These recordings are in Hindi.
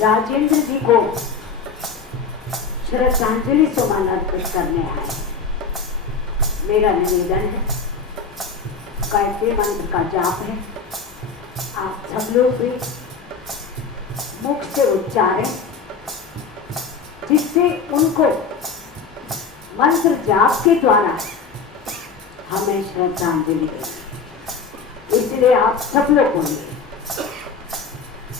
राजेंद्र जी को श्रद्धांजलि सुमन अर्पित करने आए। मेरा निवेदन है, गायत्री मंत्र का जाप है, आप सब लोग भी मुख से उच्चारें, जिससे उनको मंत्र जाप के द्वारा हमें श्रद्धांजलि दें। इसलिए आप सब लोग बोलिए,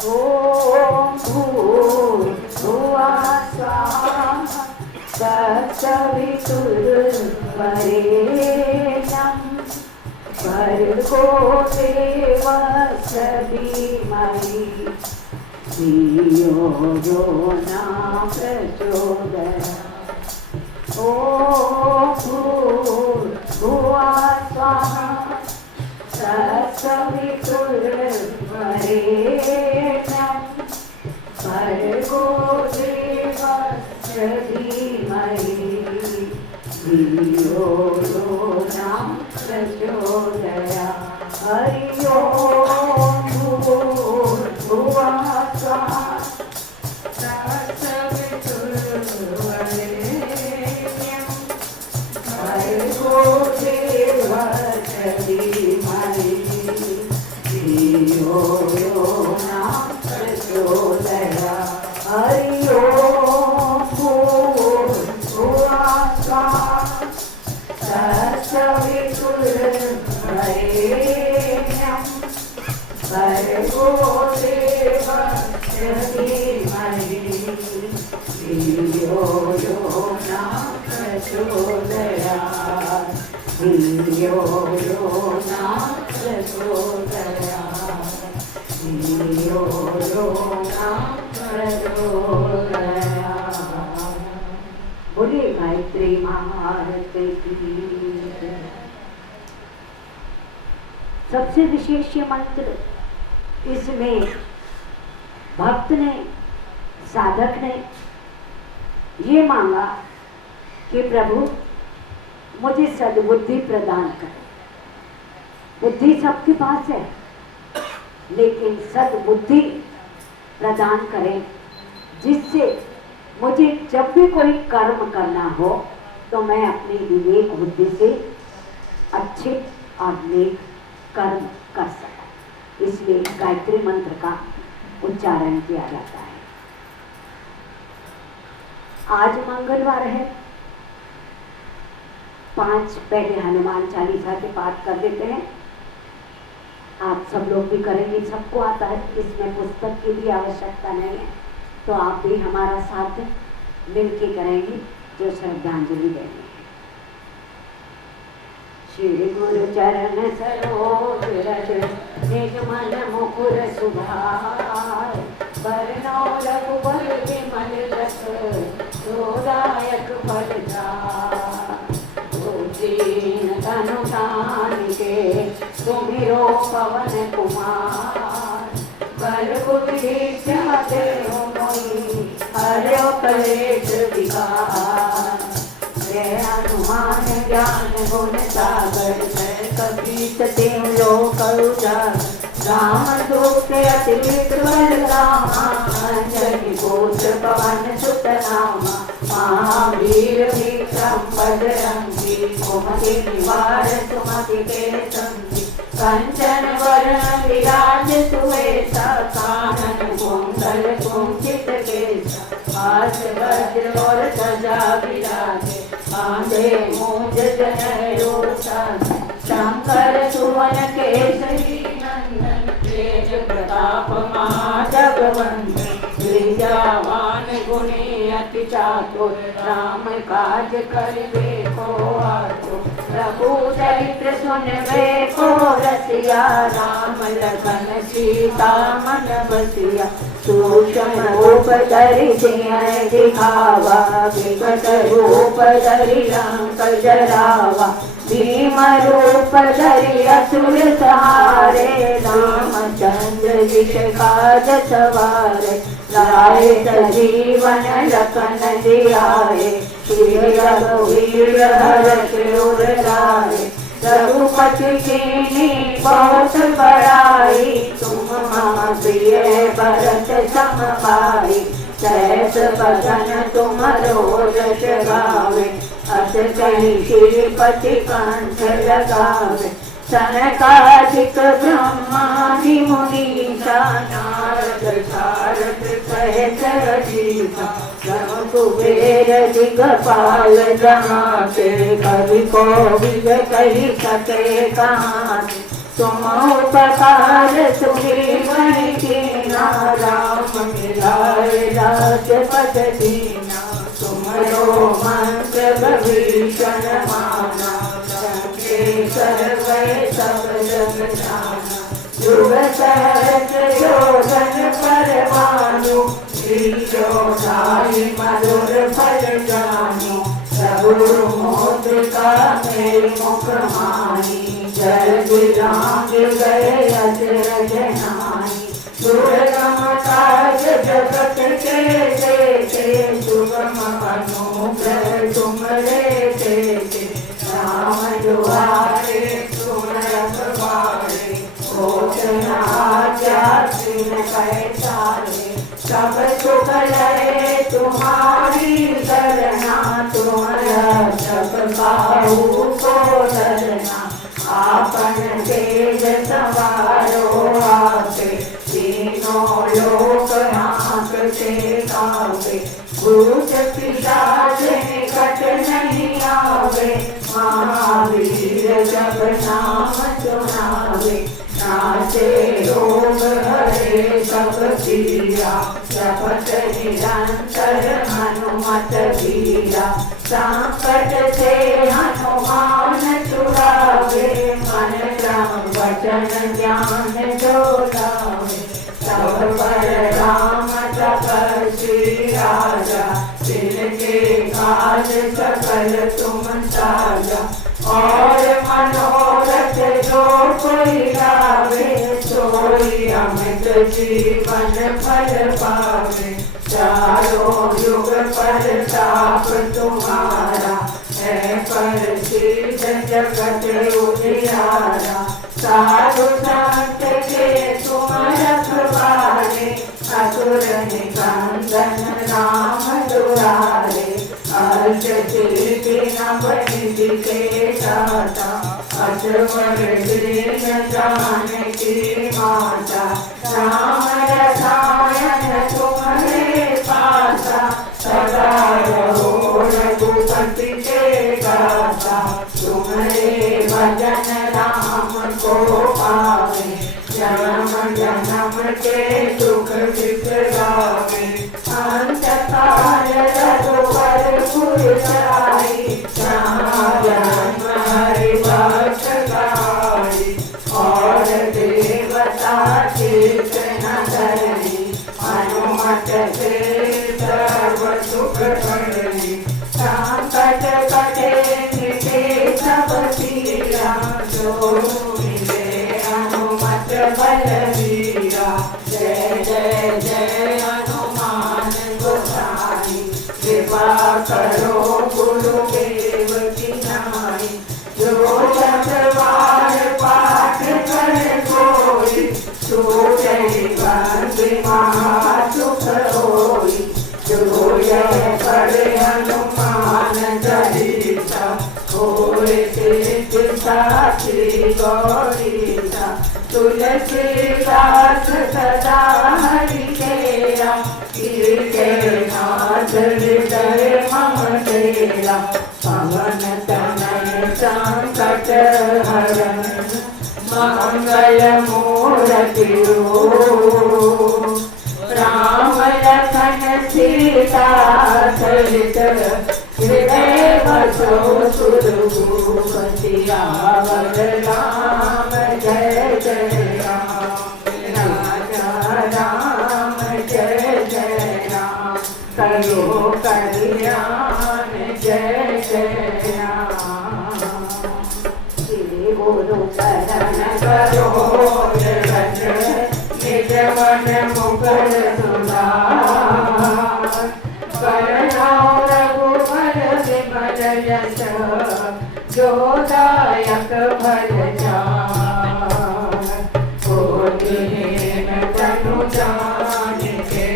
ओम भूर्भुवः स्वाहा तत्सवितुर्वरेण्यं भर्गो देवस्य धीमहि धियो यो न प्रचोदयात्। ओम भूर्भुवः स्वाहा तत्सवितुर्वरेण्यं भर्गो देवस्य धीमहि धियो यो न प्रचोदयात्। हरि ओम भूर्भुवः स्वाहा तत्सवितुर्वरेण्यं भर्गो देवस्य धीमहि धियो यो न प्रचोदयात्। हरि ओम भूर्भुवः स्वाहा तत्सवितुर्वरेण्यं भर्गो देवस्य धीमहि धियो यो न प्रचोदयात्। धियो यो न प्रचोदयात्। धियो यो न प्रचोदयात्। बोलिए गायत्री महारती की। सबसे विशेष ये मंत्र, इसमें भक्त ने, साधक ने ये मांगा कि प्रभु मुझे सद्बुद्धि प्रदान करें। बुद्धि सबके पास है, लेकिन सद्बुद्धि प्रदान करें, जिससे मुझे जब भी कोई कर्म करना हो तो मैं अपनी विवेक बुद्धि से अच्छे और नेक कर्म कर सकूं। इसलिए गायत्री मंत्र का उच्चारण किया जाता है। आज मंगलवार है, 5 पहले हनुमान चालीसा के पाठ कर देते हैं। आप सब लोग भी करेंगे, सबको आता है, इसमें पुस्तक की भी आवश्यकता नहीं है, तो आप भी हमारा साथ मिलके करेंगे जो श्रद्धांजलि देंगे। श्री गुरु चरण सरोज रज निज मन मुकुर सुधार बरनौ रघुबर विमल जस जोदायक फलदार। दीन तनु के सुमिरो पवन कुमार बल बुद्धि देहु मोहि हर्यो कलेश विकार। जय हनुमान ज्ञान गुण सागर जय कपीस तिहुँ लोक उजागर। राम दूत अति विक्रम रामा अंजनी पुत्र पवन सुत नामा। महावीर विक्रम बजरंगी कुमति निवार सुमति के संगी। कंचन वरण विराज सुवेशा कानन कुंडल कुंचित केशा। हाथ वज्र और ध्वजा विराजे कांधे मूंज जनेऊ साजे। शंकर सुवन केसरी नंदन तेज प्रताप महाजगवंदन। विद्यावान गुणी अति चातुर राम काज करिबे को आतुर। प्रभु चरित्र सुनबे को रसिया राम लखन सीता मन बसिया। सूक्ष्म रूप धरि सिंह दिखावा विकट रूप धरि लंक जरावा। भीम रूप धरि असुर सहारे रामचंद्र जी के काज सवारे। लाए सजीवन लखन जियाए श्री रघुवीर हर्ष उर लाए। रघुपति कीन्ही बहुत बड़ाई तुम मम प्रिय भरत सम भाई। गाई, सहस बदन तुमरो जश गावे, अस कहीं श्रीपति कंठ लगावे। सनकादिक ब्रह्मादि मुनीसा, नारद सारद सहित अजीसा, ब्रह्म कुबेर दिगपाल जमाते, कवि कोविद कही सके कहाँ। तुम उपकार सुग्रीवहि कीना, राम मिलाए राजपद दीना। तुमरो मंत्र विभीषण माना, सर्वे सब जग जाना। युग सहस्र योजन पर भानु, मधुर फल जानी। प्रभु मुद्रिका मेरी मुख मानी, जल लांग गए अचरज नानी। दुर्गम काज जगत के देते, सुगम अनुग्रह तुमरे देते। राम दुआरे तुम रखवारे, होत न आज्ञा बिन पैसारे। सब सुख लहे तुम्हारी शरणा, तुम रक्षक काहू को डरना। आपन तेज सवारो आपे, तीनों लोक हाँकते कांपे। भूत पिशाच निकट नहीं आवे, महावीर जब नाम सुनावे। नासे रोग हरे सब पीरा, जपत निरंतर हनुमत वीरा। संकट से हनुमान छुड़ावे, मन क्रम वचन ज्ञान जोड़ावे। तब पर राम तपस्वी राजा, तिनके काज सकल तुम साजा। और मनोरथ जो कोई लावे, सोई अमित जीवन फल पावे। चारों युग प्रताप तुम्हारा, है प्रसिद्ध जगत उजियारा। साधु संत के तुम रखवारे, असुर निकंदन राम दुलारे। अर्ष सिद्धि नवनिधि के दाता, असवर दीन जानकी माता। राम रसायन तुम्हारे पासा, सदा रहो रघुपति के दासा। तुम्हारे भजन राम को पावे, जन्म जन्म के दुख बिसरावे। अंत काल रघुवर पुर जाई, जहाँ जन्म हरि भक्त गाई। और देवता चित्त न धरई, हनुमत से सर्व सुख करई। संकट कटे मिटे सब पीरा, जो मिले हनुमत बलवीरा। जय जय जय हनुमान गोसाई, कृपा करो गुरुदेव की नाई। जो चक्रवार पाठ कर कोई, सोचहि बंदी महासुख होई। जो यह पढ़े हनुमान चालीसा, होए सिद्धि साखी गौरीसा। तुलसीदास सदा हरि तेरा, कीर्ते नाथ हृदय मम तेरा। पवन तनय संकट हरण, मंगल मूर्ति राम लखन सीता सहित, हृदय बसो सुरभूपति। आवत राम जय जय राम, राजा राम जय जय राम। करो कल्याण जय जय राम। श्री गुरु शरण करो जगत, निज मन मुकुर सुधार। करना रघुवर विमल यश, जो दायक भज जान। दीन तनु जानिके,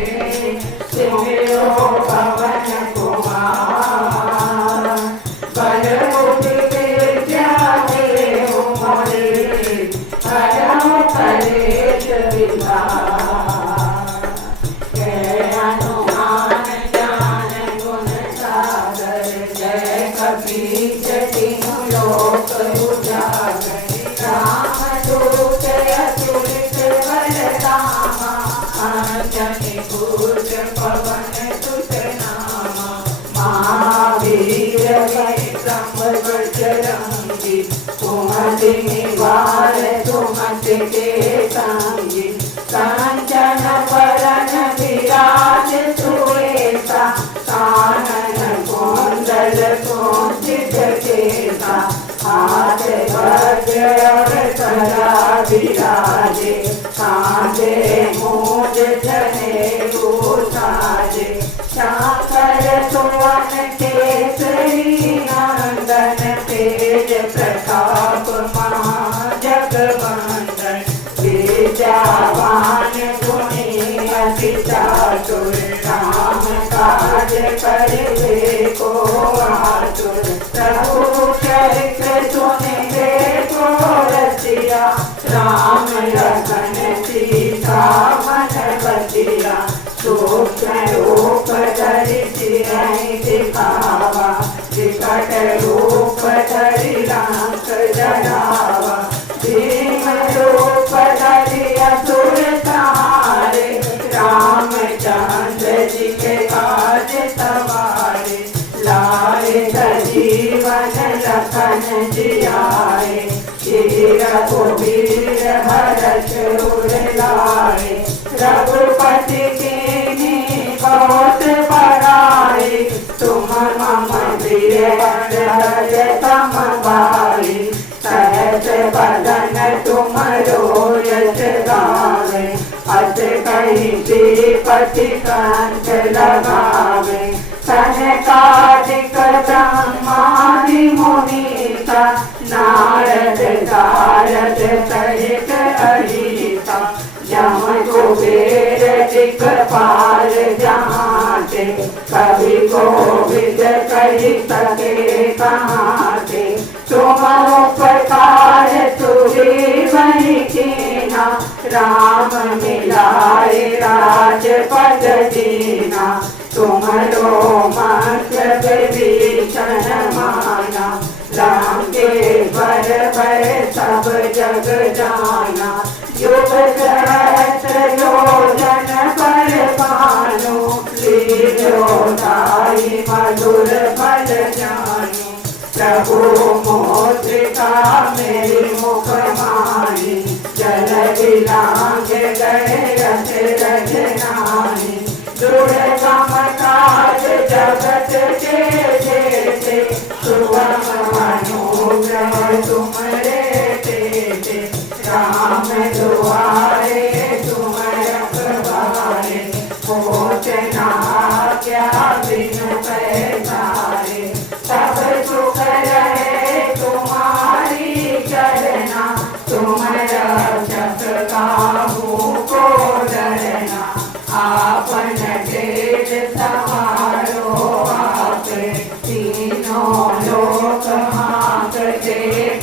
निवार सुमति के संगी कंचन वरण विराज सुवेशा कानन कुंडल कुंचित केसा हाथ वज्र और करा विराजे कांधे मूंज जनेऊ साजे शाकर सुवन केसरी नंदन तेज प्रताप महाजगवंदन विद्यावान गुणी अति चातुर राम काज करिबे को आतुर प्रभु चरित्र सुनिबे को रसिया राम लखन सीता मन बसिया सूक्ष्म रूप धरि सिरहि दिखावा विकट रूप धरि लंक जरावा भीम रूप धरि असुर संहारे रामचंद्र जी के काज सवारे लाए सजीवन लखन जियाए श्री रघुवीर हर्ष उर लाए रघुपति कीन्ही बहुत बड़ाई तुम मम प्रिय भरत सम भाई सहस बदन तुम यश गावे अस कहीं श्रीपति कंठ लगावे सनकादिक ब्रह्मादि मुनीसा नारद सारद सहित अहिसा जम कुबेर दिक्पाल जहाँ से कवि कोविद कही सके कहाँ से तुम उपकार तुरी वही कीना राम मिलाए राजपद दीना तुमरो मतलब विभीषण माना राम के बर भय सब जग जाना युग सहस्र योजन पर भानु लीलोदाई मधुर फल जानु प्रभु मोद्रिका मेरी मुख माही जल विलांग गए रथ रचनाही दृढ़ काज जगत के जेते सुगम अनुग्रह तुमरे तेते राम दुआरे तुम रखवारे होत ना क्या बिन पैसारे सब सुख रहे तुम्हारी चरना तुम रक्षक काहू को डरना आपन तेज सवारो आप तीनों लोक हांकते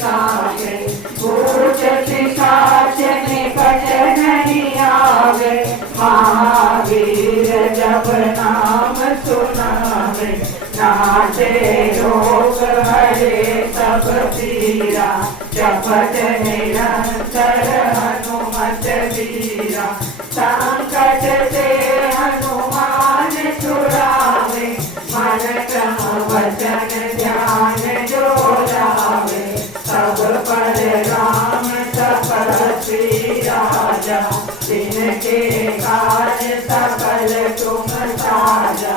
कांपे भूत पिशाच निकट नहीं आवे महावीर जब नाम सुनावे नाचे रोग हरे सब पीरा जपत निरंतर हनुमत वीरा संकट से हनुमान छुड़ावे मन क्रम वचन ध्यान जो लावे सब पर राम तपस्वी राजा जिनके कार्य सकल तुम साजा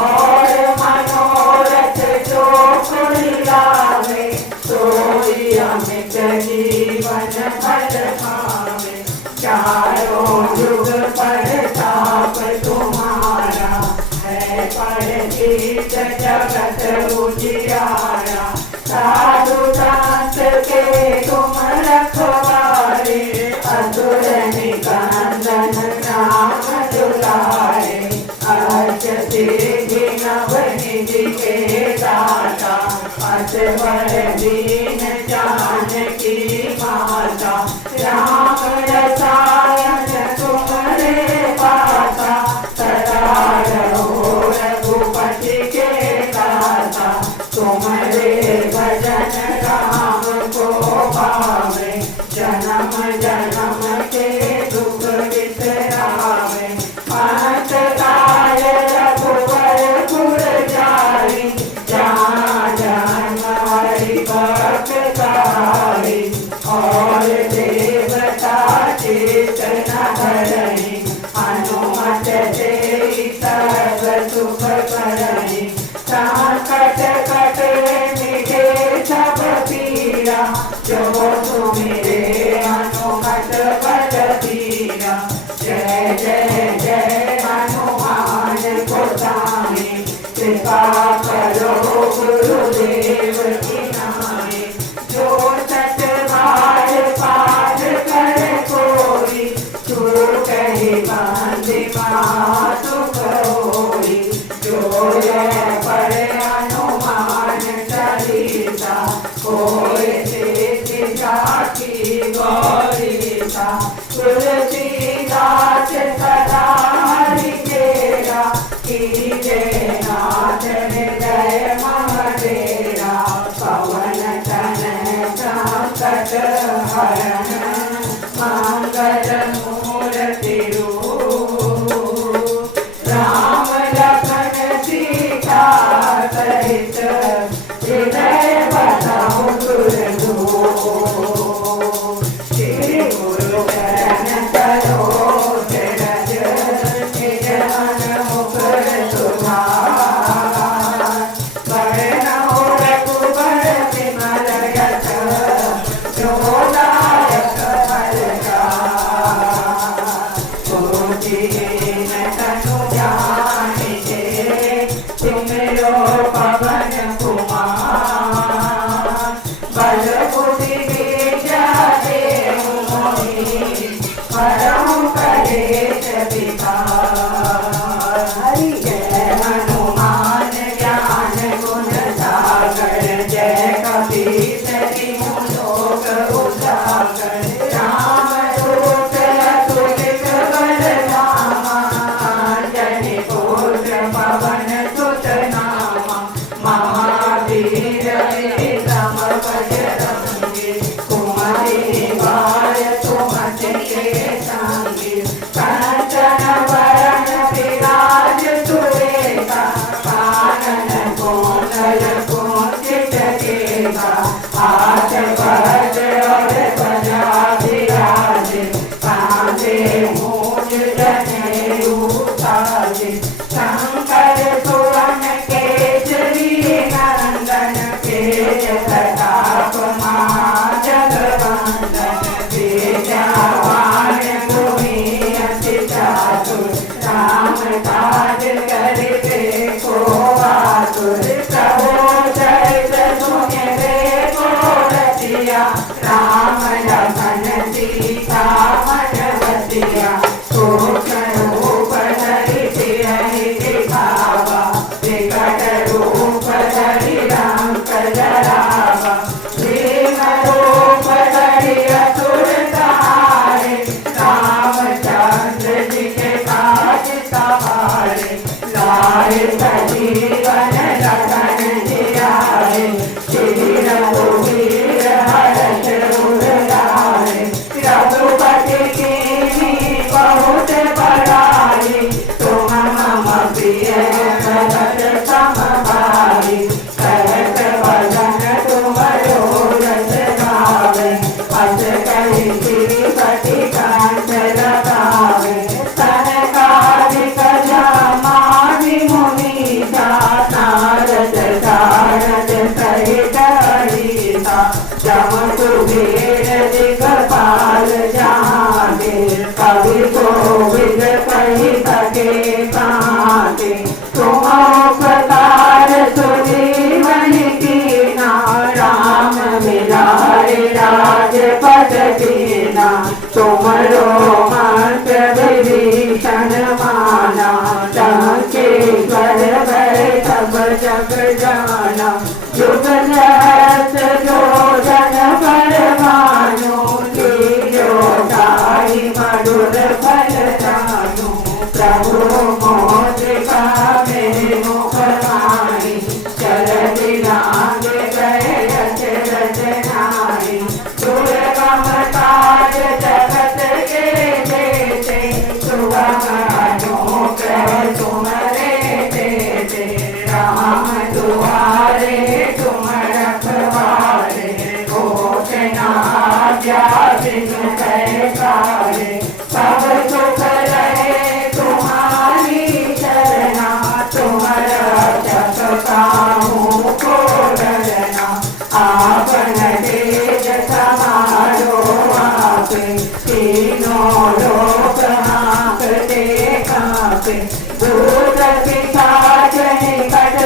और मनोरथ जो कोई लावे सोई अमित जीवन फल पावे चारों युग प्रताप तुम्हारा है परिचित जगत उजियारा साधु संत के तुम रखवारे असुर निकंदन नाम दुलारे अष्ट सिद्धि नव निधि के दाता असवर दीन जानकी माता राम रसायन तुम्हारे पासा सदा रहो रघुपति के दाता तुम्हारे भजन राम को पावे जन्म जन्म के दुख बिसरावे अंत काल रघुवर पुर जाई जहाँ जन्म हरि कृपा करो गुरुदेव की नाई। जो सतबार पार कर कोई, छूट ही बांधे सुख होई। जो यह पढ़े हनुमान चालीसा, कोई सिद्धि साखी गौरीसा। तुलसीदास सदा हरि तेरा, कीजे नाथ हृदय मम डेरा। पवन तनय संकट हरण, मंगल मूर्ति रूप। राम लखन सीता सहित, हृदय बसहु गुरदूत। श्री गुरु चरण सरोज रज, निज मन मुकुर सुधार। वरनौ रघुबर विमल यश, जो दायक फलचार। तुलसीहीन तनु जानिके, तुमरो पवन कुमार। बल बुद्धि विद्या देहु मोहि, परम कलेश विकार। हरि जय हनुमान ज्ञान गुण सागर, जय कपीस तिहु लोक उजागर। राम दूत अतुलित बल धामा, अंजनी पुत्र पवन सुत नामा। महावीर विक्रम बजरंगी, कुमति निवार सुमति के संगी। कंचन वरण विराज सुरेखा, कानन कुंडल कुंचित केसा। हाथ वज्र और ध्वजा विराजे, कांधे मूंज जनेऊ साजे। शंकर सुवन केसरी नंदन, तेज प्रताप महाजगवंदन। विद्यावान गुणी अति चातुर, राम काज करिबे को आतुर। प्रभु चरित सुनिबे को रसिया, राम लखन सीता मन बसिया। सूक्ष्म रूप धरि सिरहि दिखावा, विकट रूप धरि लंक जरावा। भीम रूप धरि असुर सहारे, रामचंद्र जी के काज सवारे। लाए सजीवन लखन जियाए, श्री रघुवीर हर्ष उर लाए। रघुपति कीन्ही बहुत बड़ाई, तुम मम प्रिय भरत सम भाई। कहत वदन तुमरो रस गावे, अस कहि श्रीपति कंठ लगावे। सनकादिक ब्रह्मादि मुनीसा, नारद सारद सहित अहिसा। जम कुबेर दिगपाल जहांगे, कवि कोविद कहि सके कांगे। तुम उपकार सुजीवनि कीना, राम मिलाए राजपद दीना। तुमरो मंत्र विभीषण माना, लंकेश्वर भय सब जग जाना। जुग सहस्र योजन पर भानु, लील्यो ताहि मधुर फल जानु। प्रभु मौद्रिका मेरे मुख माहि, चलति लांघ गए अचरज नाहि। दुर्गम काज जगत के जेते, सुगम अनुग्रह तुम्हारे तेते। राम दुआरे तुम रखवारे, होत न आज्ञा बिनु पैसारे। सब सुख रहे तुम्हारी शरणा, तुम्हारा जप काहू को डरना। आपन तेज समारो आपे, तीनों लोक हाँकते कांपे। भूत पिशाच निकट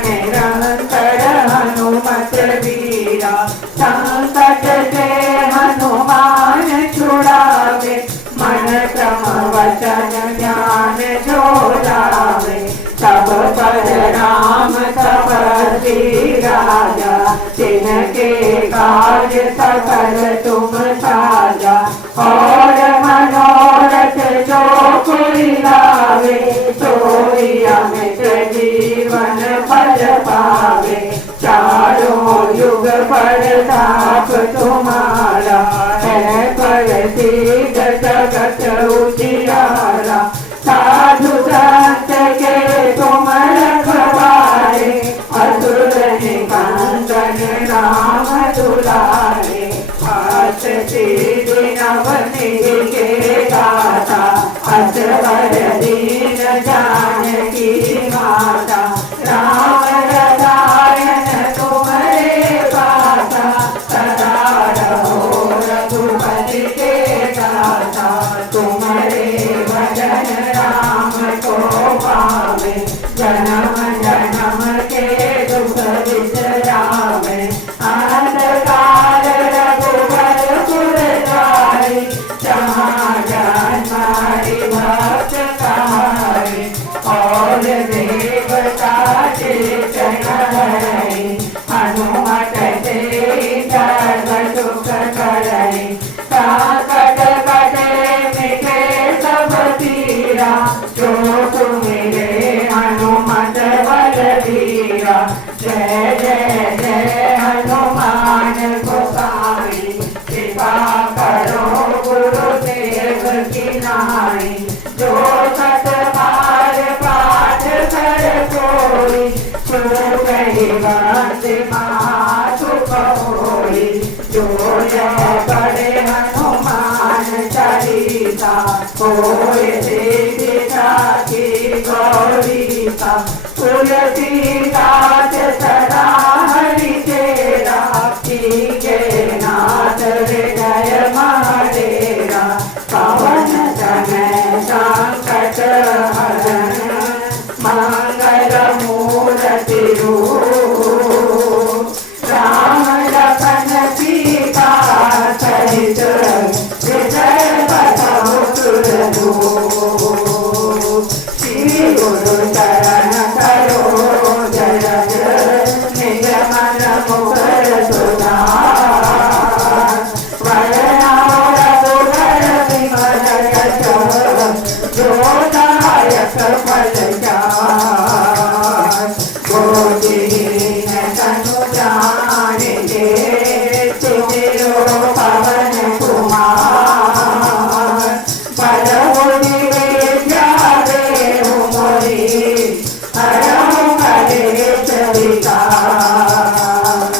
निरंतर हनुमत वीरा। संकट से हनुमान छुड़ावे, मन क्रम वचन ज्ञान जो लावे। सब पर राम तपस्वी राजा, तिनके काज सकल तुम साजा। और मनोरथ जो कोई लावे, सोई अमित जीवन फल पावे। चारों युग प्रताप तुम्हारा, है प्रसिद्ध जगत उजियारा। साधु संत के तुम रखवारे, असुर निकंदन राम दुलारे। अष्ट सिद्धि नवनिधि के दाता, असवर दीन जानकी माता। राम रसायन तुम्हारे पासा, सदा रहो रघुपति के दाता। तुम्हारे भजन राम को पावे, जन्म जन्म के दुख बिसरावे। अंधकार रघुबर पुर जाई, जहाँ जन्मारी भक्त कहाई। और देवता चेतन हरई, हनुमत से सर्व सुख करई। संकट कटे मिटे सब पीरा, जो सुमिरे हनुमत बलबीरा। जय जय जय हनुमान गोसाई, कृपा करो गुरुदेव की नाई। जो सत बार पाठ कर कोई, सुख ही बंद महासुख होई। जो जय पढ़े हनुमान चालीसा, होए सीता की गौरीसा। तुलसीदास सदा हरि तेरा, कीजे नाथ हृदय महाडेरा। पवन तनय संकट हरण, मंगल मूर्ति रूप। राम लखन सीता सहित, विजय बधु सुर दूप। श्री गुरु चरण सरोज रज, निज मन मुकुर सुधार। वरना रघुबर विमल यश, जो दायक फल चार। गोदीन तनु जानिके, सुमिरो पवन कुमार। बलबुद्धि विद्या देहु मोहि, हरहु कलेश विकार।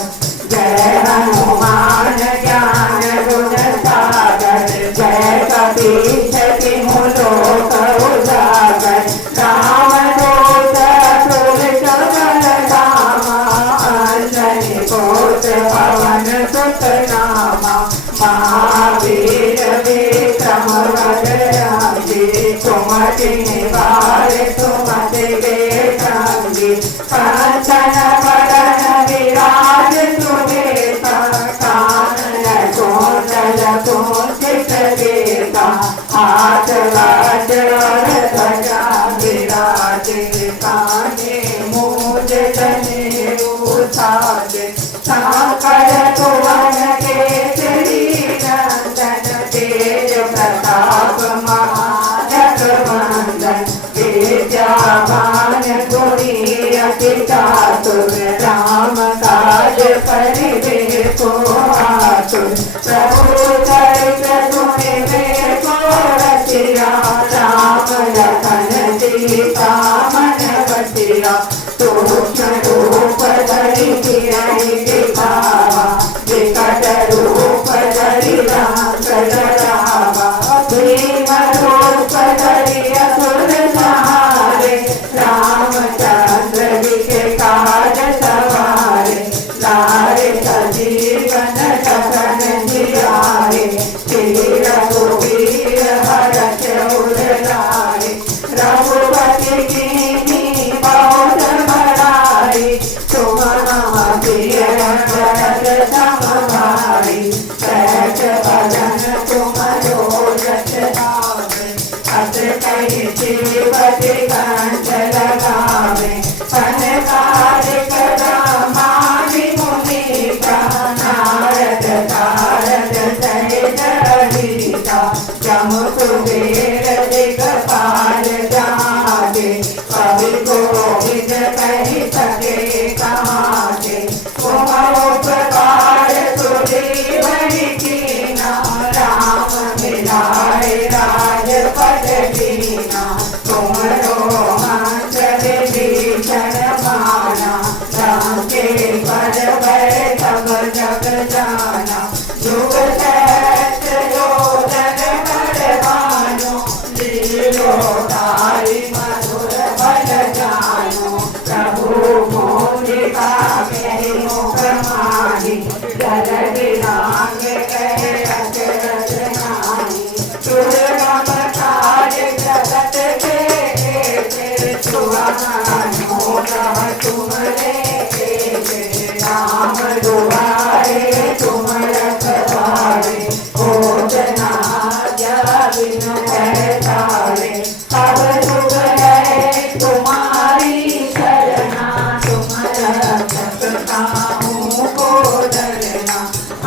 जय हनुमान ज्ञान गुण सागर, जय कपीश तिहु लोक उजागर। राम दूत तुलित बल धामा, अंजनी पुत्र पवन सुत नामा। महावीर विक्रम बलराजी, सुमति निवार सुमति बेसंगी। कंचन बरन विराज सुबेसा, कानन कुंडल कुंचित केसा। हाथ वज्र ध्वजा विराजे, काने मूज जनेऊ साजे। साकर भुवन केसरी नंदन, तेज प्रताप महाजगवंदन। विद्यावान गुणी अति चातुर, राम काज करिबे को आतुर। प्रभु चरित सुनिबे को रसिया, राम लखन सीता मन बसिया। सूक्ष्म रूप धरि सियहि दिखावा, विकट रूप धरि राम डरावा। भीम रूप धरि असुर संहारे, रामचंद्र जी के काज सवारे। लाए सजीवन ससन जियारे, श्री रघुवीर हरष उर लाए। रघुपति कीन्ही बहुत बड़ाई, काहू को डरना,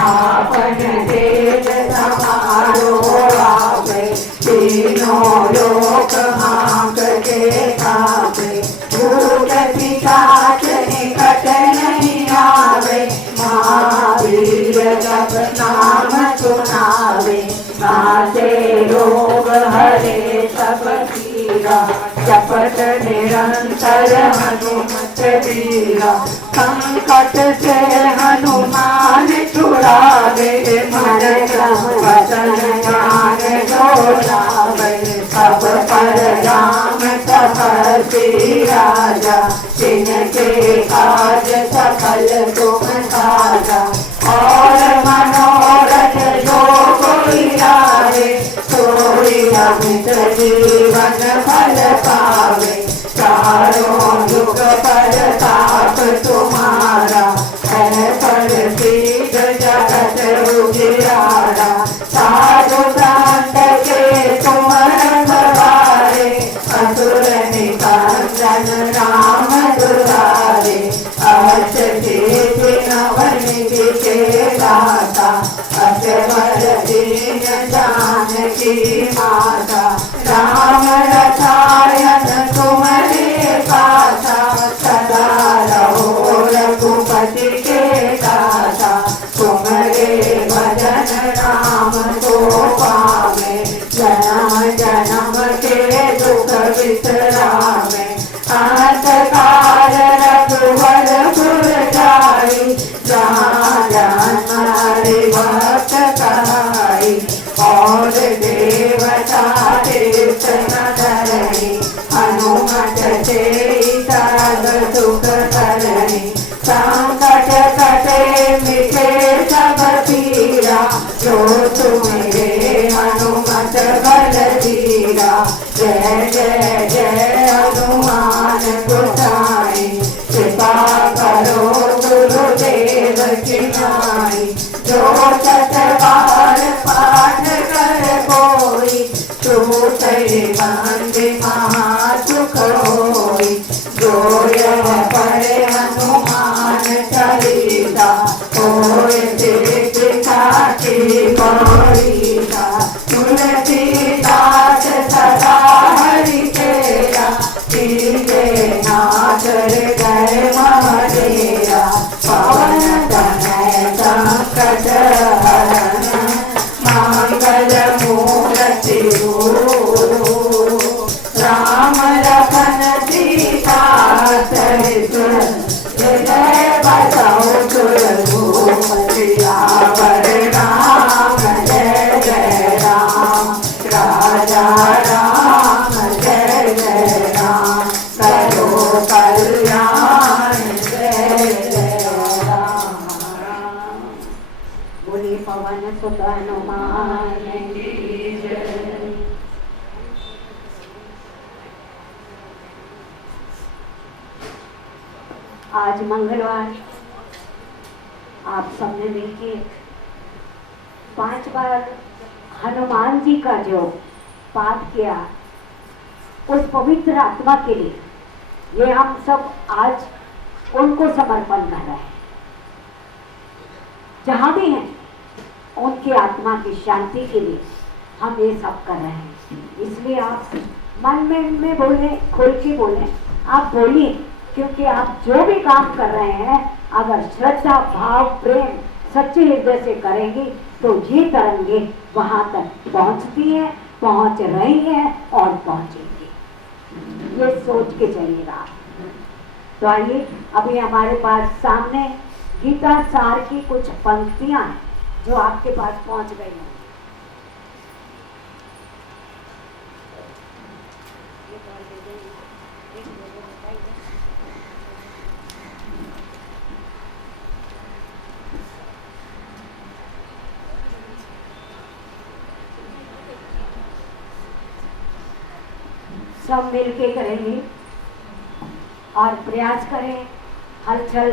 आपन तेज समारो आवे, तीनों लोक हाँक के कावे, भूत पिशाच निकट नहीं आवे, महावीर जब नाम सुनावे, नासे रोग हरे सब पीरा, जपत निरंतर हनुमत वीरा, संकट से हनुमान छुड़ावे, मन क्रम वचन ज्ञान जोड़ावे, सब पर राम तपस्वी राजा, जिनके काज सकल तुम साजा, और मनोरथ जो कोई लाए, सोई अमित जीवन फल पावे, चारों युग परताप तुम्हारा, है प्रसिद्ध जगत उजियारा, साधु संत के तुम रखवारे, असुर निकंदन राम दुलारे, अष्ट सिद्धि नवनिधि के दाता, अष्टवर दीन जानकी माता, राम रसायन तुम्हारे पासा, सदा रहो रघुपति के दाता, तुम्हारे भजन राम को पावे, जन्म जन्म के दुख विसरावे, अंतकाल रघुवर पुर जाई, जहाँ जन्म हरि भक्त कहाई, और देवता तीर्थ न धरणी, हनुमत से सर्व सुख करणी, संकट कटे मिटे सब पीरा, जो तुम्हें हनुमत बलबीरा, जय जय जय हनुमान गोसाई, कृपा करो गुरुदेव की नाई, जो सतबार पाठ कर कोई, छूट बंद महासुख होई, जो यह पढ़े हनुमान चालीसा, होए सिद्धि साखी गौरीसा, तुलसीदास सदा हरि तेरा, कीजे नाथ हृदय महडेरा, पवन तनय संकट हरण, मंगल मूर्ति राम लखन सीता सहित, हृदय बसौ सुरभूपति, आवर राम जय जय राम, राजा राम जय जय राम, करो कल्याण जय जय राम। बोले पवन सुत हनुमान की जय। आज मंगलवार आप सबने मिलके 5 बार हनुमान जी का जो पाठ किया, उस पवित्र आत्मा के लिए ये हम सब आज उनको समर्पण कर रहे हैं। जहाँ भी हैं उनकी आत्मा की शांति के लिए हम ये सब कर रहे हैं। इसलिए आप मन में बोले, खुल के बोले, आप बोलिए, क्योंकि आप जो भी काम कर रहे हैं अगर श्रद्धा भाव प्रेम सच्चे हृदय से करेंगे तो ये तरंगे वहां तक पहुंचती हैं, पहुंच रही हैं और पहुंचेंगी। ये सोच के चलिएगा। तो आइए, अभी हमारे पास सामने गीता सार की कुछ पंक्तियां हैं जो आपके पास पहुंच गई हैं। सब मिलके करेंगे और प्रयास करें, हलचल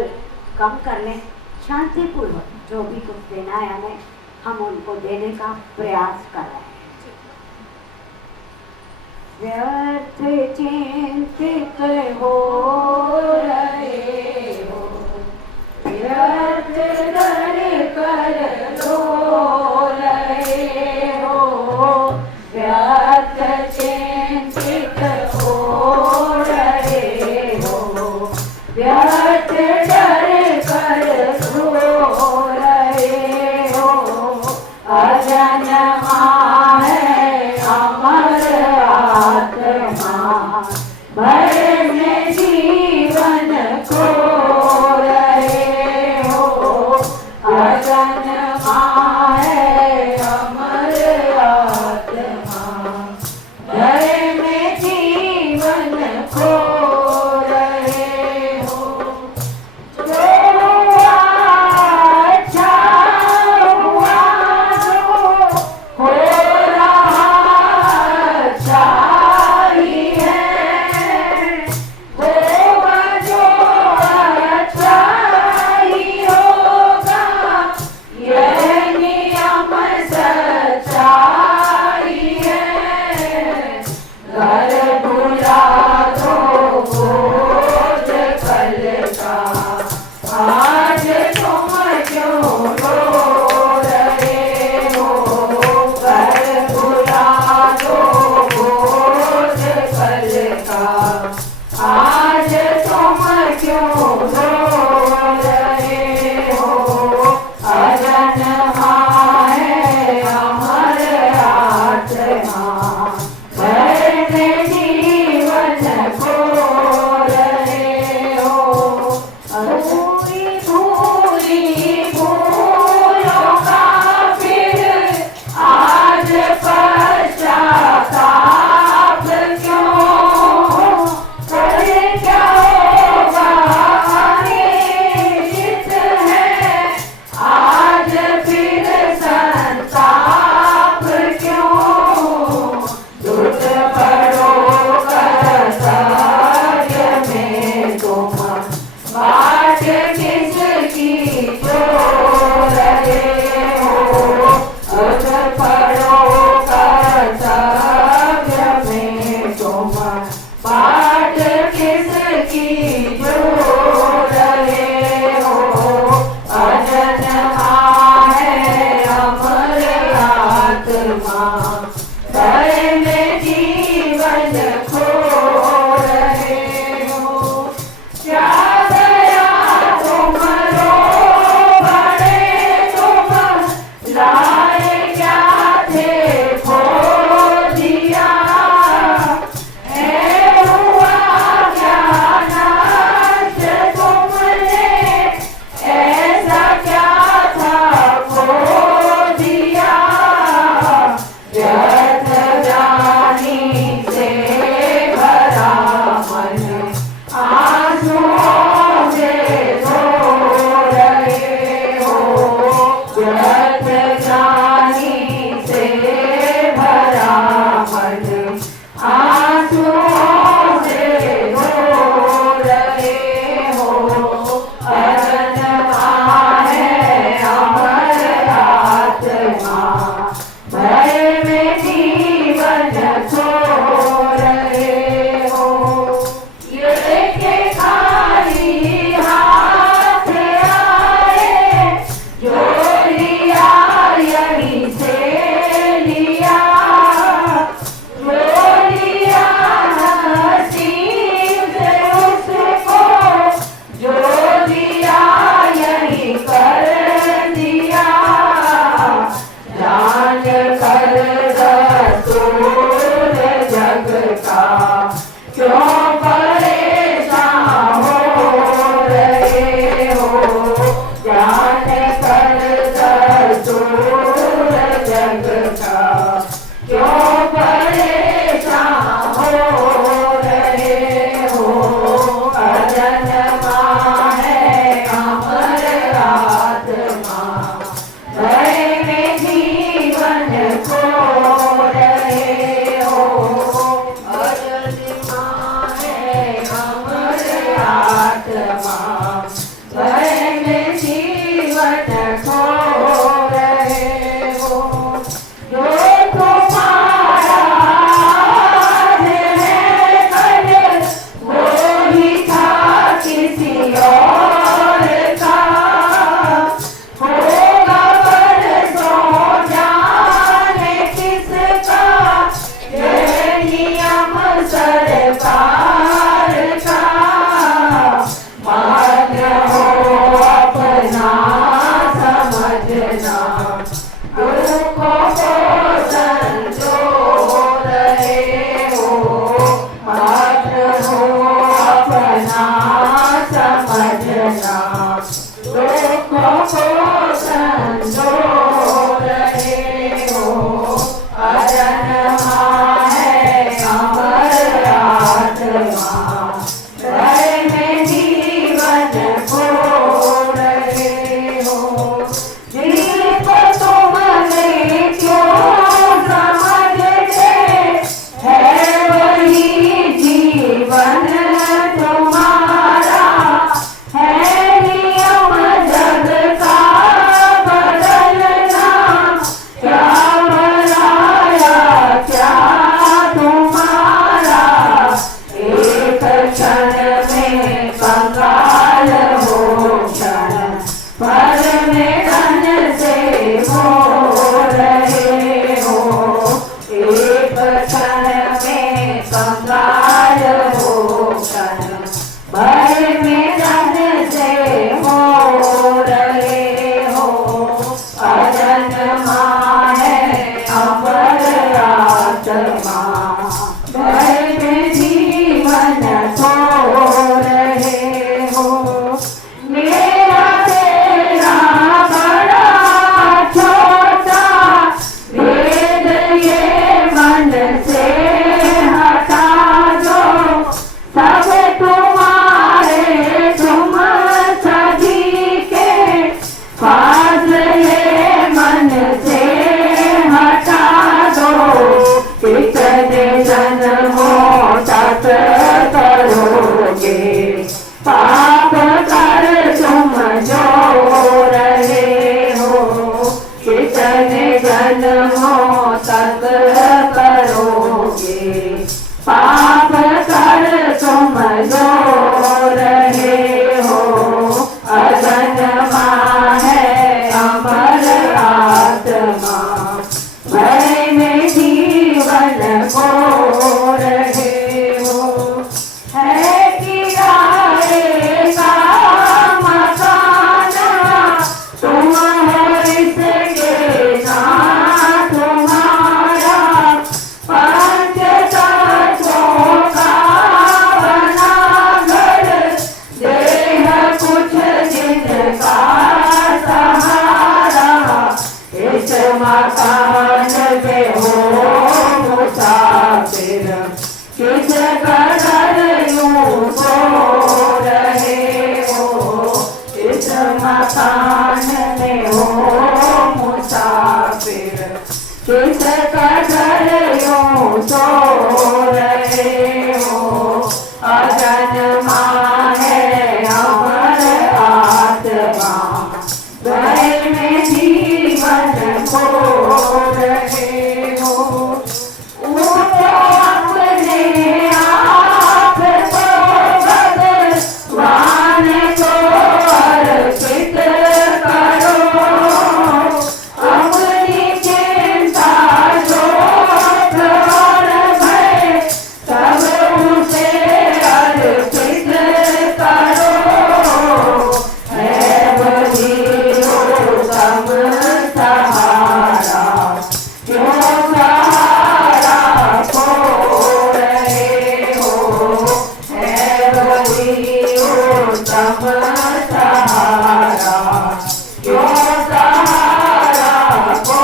कम कर लें, शांतिपूर्वक जो भी कुछ देना है हमें, हम उनको देने का प्रयास कर रहे हैं। व्यर्थ चिंतित हो रहे हो, भूली भूलों का फिर आज पश्चाताप क्यों? कल क्या होगा अनिश्चित है, आज फिर संताप क्यों? दुख पड़ो कर्तव्य में तुम बाट किस मकान में हो मुसाफिर, किसका घर यूं सो रहे हो। अजन्मा है अमर आत्मा, द्वैत में जीवन खो रहे हो। वो अपने आप को भगवान को अर्पित करो, अपनी चिंता जो और भय सब उसे अर्पित करो। है वही उत्तम सहारा, क्यों सहारा खो रहे हो। है वही उत्तम सहारा, क्यों सहारा खो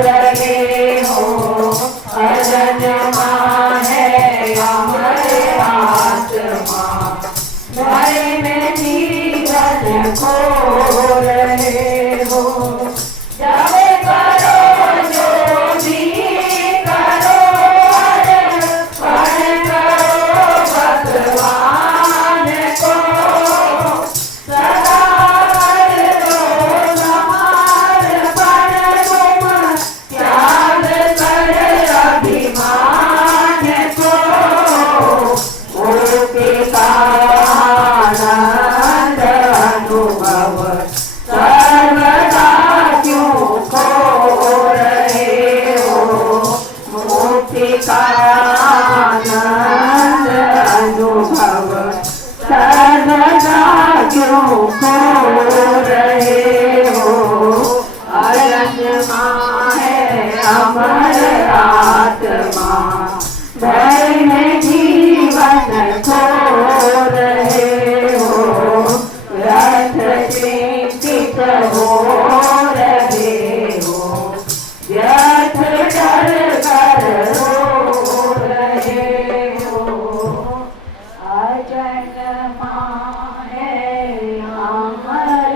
रहे हो। अजन्मा है अमर आत्मा, भय में जीवन खो रहे हो। जब करो जो भी करो, अर्पण करो भगवान को। सदा कर दो समर्पण तुम, त्याग कर अभिमान को। मुक्ति का आनंद अनुभव सर्वदा क्यों खो रहे हो। मुक्ति का आनंद अनुभव सर्वदा क्यों खो रहे हो। अजन्मा है अमर आत्मा, भय में जीवन खो रहे हो। व्यर्थ चिंतित हो रहे हो, व्यर्थ डर कर रो रहे हो। अजन्मा है अमर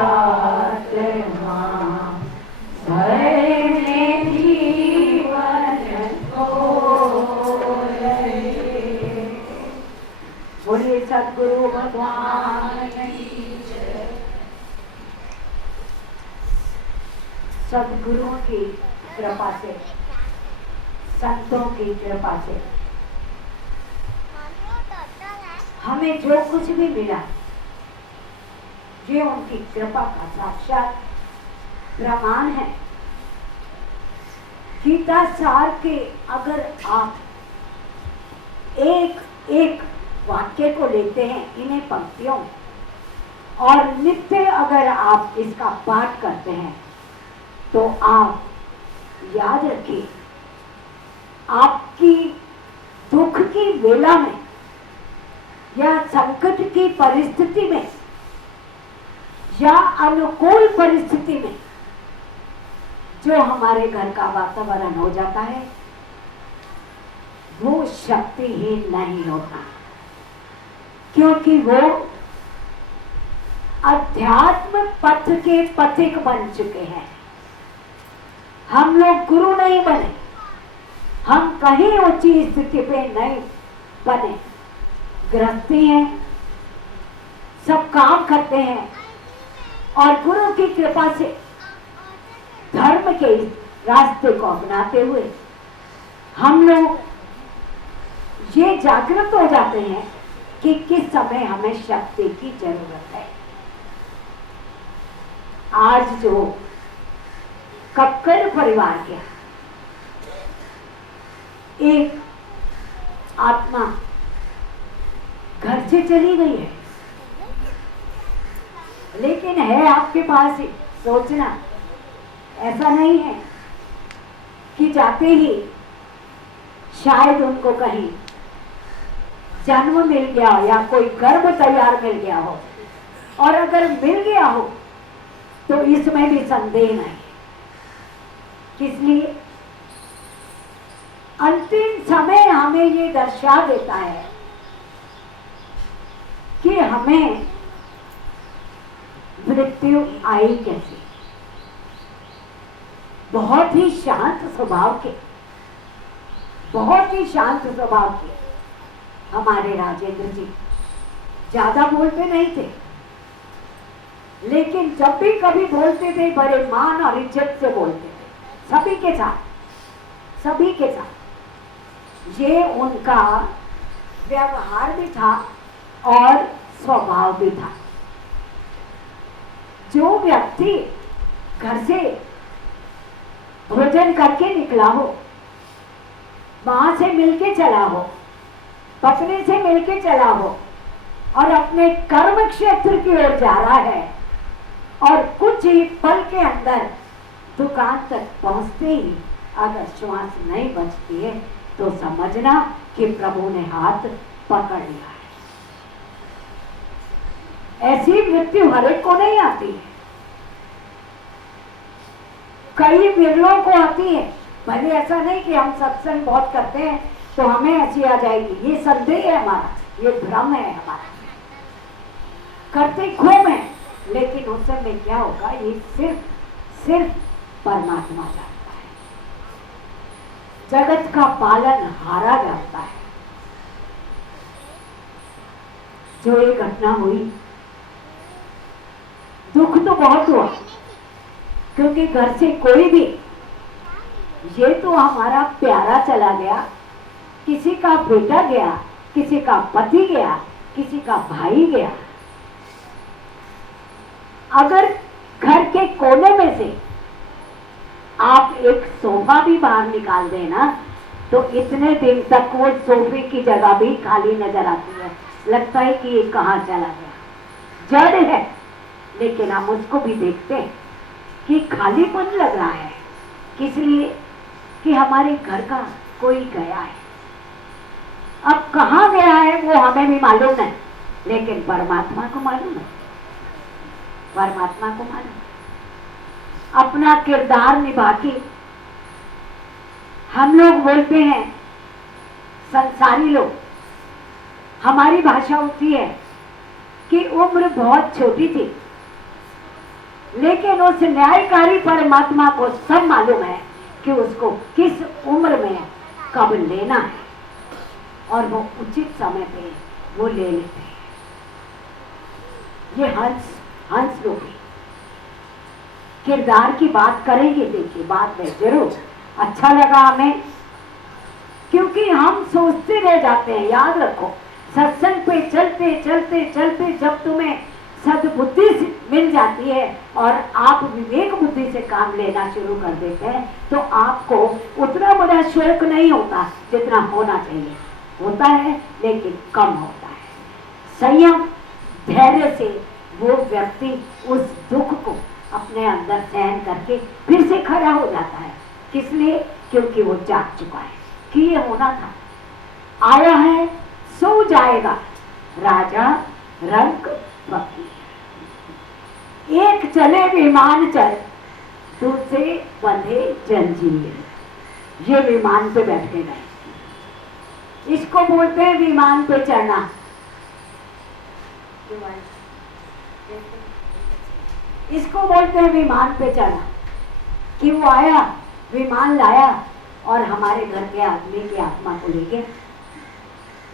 आत्मा, भय में जीवन खो रहे। बोलिए सद्गुरु भगवान की जय। सद्गुरुओं की कृपा से, संतों की कृपा से हमें जो कुछ भी मिला, ये उनकी कृपा का साक्षात प्रमाण है। गीता सार के अगर आप एक एक वाक्य को लेते हैं, इन्हें पंक्तियों, और नित्य अगर आप इसका पाठ करते हैं, तो आप याद रखिए, आपकी दुख की वेला में या संकट की परिस्थिति में या अनुकूल परिस्थिति में जो हमारे घर का वातावरण हो जाता है, वो शक्तिहीन नहीं होता, क्योंकि वो अध्यात्म पथ के पथिक बन चुके हैं। हम लोग गुरु नहीं बने, हम कहीं ऊंची स्थिति पे नहीं बने, गृहस्थी हैं, सब काम करते हैं, और गुरु की कृपा से धर्म के रास्ते को अपनाते हुए हम लोग ये जागृत हो जाते हैं कि किस समय हमें शक्ति की जरूरत है। आज जो कक्कड़ परिवार के एक आत्मा घर से चली गई है, लेकिन है आपके पास ही। सोचना ऐसा नहीं है कि जाते ही शायद उनको कहीं जन्म मिल गया हो या कोई गर्भ तैयार मिल गया हो, और अगर मिल गया हो तो इसमें भी संदेह नहीं। किस लिए? अंतिम समय हमें ये दर्शा देता है कि हमें मृत्यु आई कैसे। बहुत ही शांत स्वभाव के, बहुत ही शांत स्वभाव के हमारे राजेंद्र जी, ज्यादा बोलते नहीं थे, लेकिन जब भी कभी बोलते थे बड़े मान और इज्जत से बोलते थे, सभी के साथ, सभी के साथ। ये उनका व्यवहार भी था और स्वभाव भी था। जो व्यक्ति घर से भोजन करके निकला हो, वहां से मिलके चला हो, पत्नी से मिलके चला हो और अपने कर्म क्षेत्र की ओर जा रहा है और कुछ ही पल के अंदर दुकान तक पहुंचते ही अगर श्वास नहीं बचती है तो समझना कि प्रभु ने हाथ पकड़ लिया है। ऐसी मृत्यु हर एक को नहीं आती है, कई विरलों को आती है। भले ऐसा नहीं कि हम सत्संग बहुत करते हैं तो हमें ऐसी आ जाएगी, ये संदेह है हमारा, ये भ्रम है हमारा, करते खूब है, लेकिन उस समय क्या होगा ये सिर्फ परमात्मा जानता है। जगत का पालन हारा जाता है। जो ये घटना हुई, दुख तो बहुत हुआ, क्योंकि घर से कोई भी, ये तो हमारा प्यारा चला गया, किसी का बेटा गया, किसी का पति गया, किसी का भाई गया। अगर घर के कोने में से आप एक सोफा भी बाहर निकाल देना तो इतने दिन तक वो सोफे की जगह भी खाली नजर आती है, लगता है कि ये कहाँ चला गया। जड़ है, लेकिन हम उसको भी देखते हैं कि खालीपन लग रहा है, किस लिए कि हमारे घर का कोई गया है। अब कहाँ गया है वो हमें भी मालूम नहीं, लेकिन परमात्मा को मालूम है, परमात्मा को मालूम। अपना किरदार निभा के हम लोग बोलते हैं, संसारी लोग, हमारी भाषा होती है कि उम्र बहुत छोटी थी, लेकिन उस न्यायकारी परमात्मा को सब मालूम है कि उसको किस उम्र में कब लेना है, और वो उचित समय पे वो ले लेते हैं। ये हंस लोग किरदार की बात करेंगे, देखिए बाद में जरूर। अच्छा लगा हमें, क्योंकि हम सोचते रह जाते हैं। याद रखो, सत्संग पे चलते चलते चलते जब तुम्हें सद्बुद्धि मिल जाती है और आप विवेक बुद्धि से काम लेना शुरू कर देते हैं तो आपको उतना बड़ा शौक नहीं होता जितना होना चाहिए। होता है लेकिन कम होता है। संयम धैर्य से वो व्यक्ति उस दुख को अपने अंदर सहन करके फिर से खड़ा हो जाता है। किस लिए? क्योंकि वो जाग चुका है कि ये होना था, आया है सो जाएगा, राजा रंग फकीर। एक चले विमान चल, दूसरे बंधे जंजीर। ये विमान पे बैठे गए, इसको बोलते हैं विमान पे चढ़ना। इसको बोलते हैं विमान पे चढ़ना कि वो आया, विमान लाया और हमारे घर के आदमी की आत्मा को ले गया।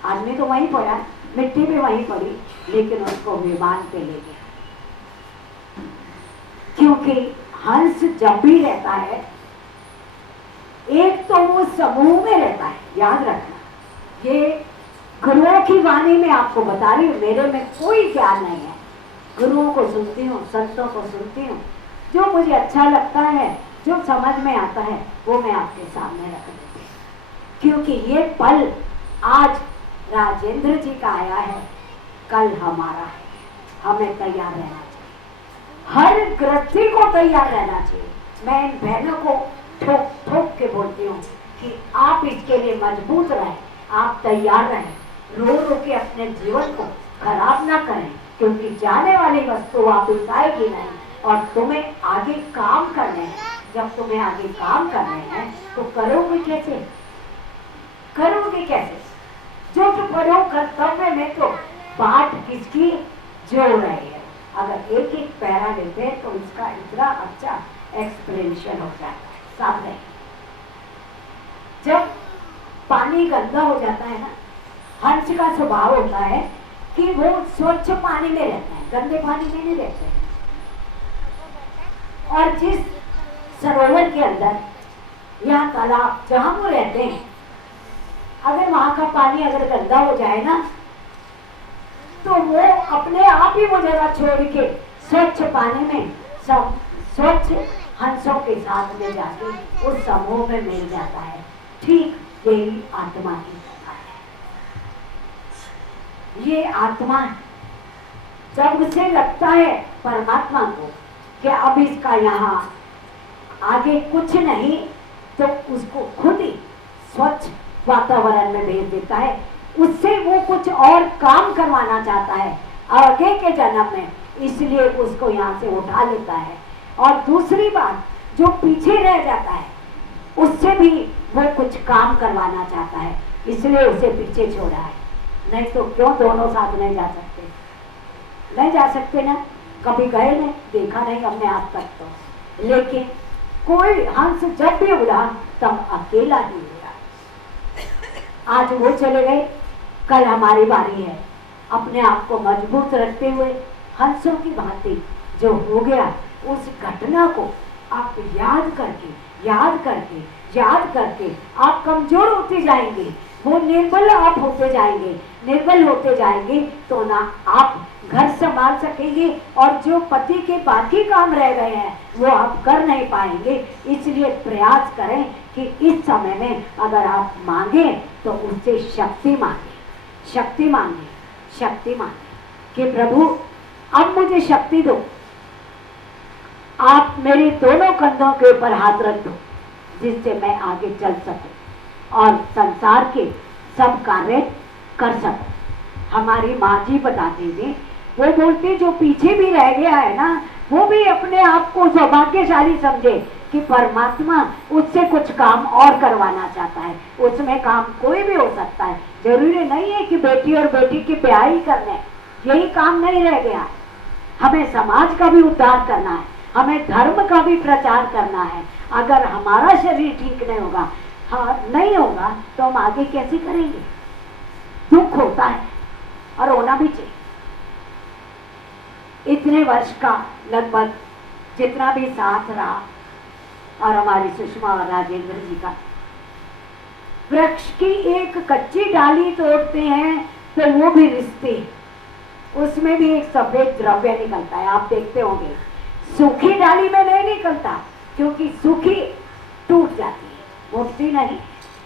आदमी तो वहीं पड़ा, मिट्टी भी वहीं पड़ी, लेकिन उसको विमान पे ले गया। क्योंकि हंस जब भी रहता है, एक तो वो समूह में रहता है। याद रखना, ये गुरुओं की वाणी में आपको बता रही हूँ, मेरे में कोई ज्ञान नहीं है। गुरुओं को सुनती हूँ, संतों को सुनती हूँ, जो मुझे अच्छा लगता है, जो समझ में आता है, वो मैं आपके सामने रख देती हूँ। क्योंकि ये पल आज राजेंद्र जी का आया है, कल हमारा है। हमें तैयार रहना चाहिए, हर गृहस्थी को तैयार रहना चाहिए। मैं इन बहनों को ठोक ठोक के बोलती हूँ कि आप इसके लिए मजबूत रहें, आप तैयार रहें, रो रो के अपने जीवन को खराब ना करें, क्योंकि जाने वाली वस्तु वापस आएगी नहीं और तुम्हें आगे काम करने हैं। जब तुम्हें आगे काम करने हैं तो करोगे कैसे? करोगे कैसे? जो तो करो कर्तव्य में तो बात किसकी जो रही है, अगर एक एक पैरा लेते हैं तो उसका इतना अच्छा एक्सप्लेनेशन हो जाता है सामने। जब पानी गंदा हो जाता है ना, हंस का स्वभाव होता है कि वो स्वच्छ पानी में रहता है, गंदे पानी में नहीं रहते हैं। और जिस सरोवर के अंदर या तालाब जहां वो रहते हैं, अगर वहां का पानी अगर गंदा हो जाए ना, तो वो अपने आप ही वो जगह छोड़ के स्वच्छ पानी में सब स्वच्छ हंसों के साथ में जाके उस समूह में मिल जाता है। ठीक यही आत्मा की कथा है। ये आत्मा जब उसे लगता है परमात्मा को कि अब इसका यहाँ आगे कुछ नहीं, तो उसको खुद ही स्वच्छ वातावरण में भेज देता है। उससे वो कुछ और काम करवाना चाहता है आगे के जन्म में, इसलिए उसको यहाँ से उठा लेता है। और दूसरी बात, जो पीछे रह जाता है उससे भी वो कुछ काम करवाना चाहता है, इसलिए उसे पीछे छोड़ा है। नहीं तो क्यों दोनों साथ नहीं जा सकते? नहीं जा सकते ना, कभी गए नहीं, देखा नहीं हमने आज तक तो। लेकिन कोई हंस जब भी उड़ा तब अकेला ही उड़ा। आज वो चले गए, कल हमारी बारी है। अपने आप को मजबूत रखते हुए हंसों की भांति जो हो गया, उस घटना को आप याद करके आप कमजोर होते जाएंगे, वो निर्बल आप होते जाएंगे। निर्बल होते जाएंगे तो ना आप घर संभाल सकेंगे, और जो पति के बाकी काम रह गए हैं वो आप कर नहीं पाएंगे। इसलिए प्रयास करें कि इस समय में अगर आप मांगे तो उससे शक्ति मांगे, शक्ति मांगे, शक्ति मांगे कि प्रभु अब मुझे शक्ति दो, आप मेरे दोनों कंधों के ऊपर हाथ रख दो, जिससे मैं आगे चल सकूं और संसार के सब कार्य कर सकूं। हमारी माँ जी बताती थी, वो बोलते जो पीछे भी रह गया है ना, वो भी अपने आप को सौभाग्यशाली समझे कि परमात्मा उससे कुछ काम और करवाना चाहता है। उसमें काम कोई भी हो सकता है, जरूरी नहीं है कि बेटी और बेटी की ब्याह ही करने, यही काम नहीं रह गया। हमें समाज का भी उद्धार करना है, हमें धर्म का भी प्रचार करना है। अगर हमारा शरीर ठीक नहीं होगा, नहीं होगा, तो हम आगे कैसे करेंगे? दुख होता है और होना भी चाहिए। इतने वर्ष का लगभग जितना भी साथ रहा, और हमारी सुषमा और राजेंद्र जी का, वृक्ष की एक कच्ची डाली तोड़ते हैं तो वो भी रिश्ते, उसमें भी एक सफेद द्रव्य निकलता है, आप देखते होंगे। सूखी डाली में नहीं निकलता, क्योंकि सूखी टूट जाती है, उठती नहीं।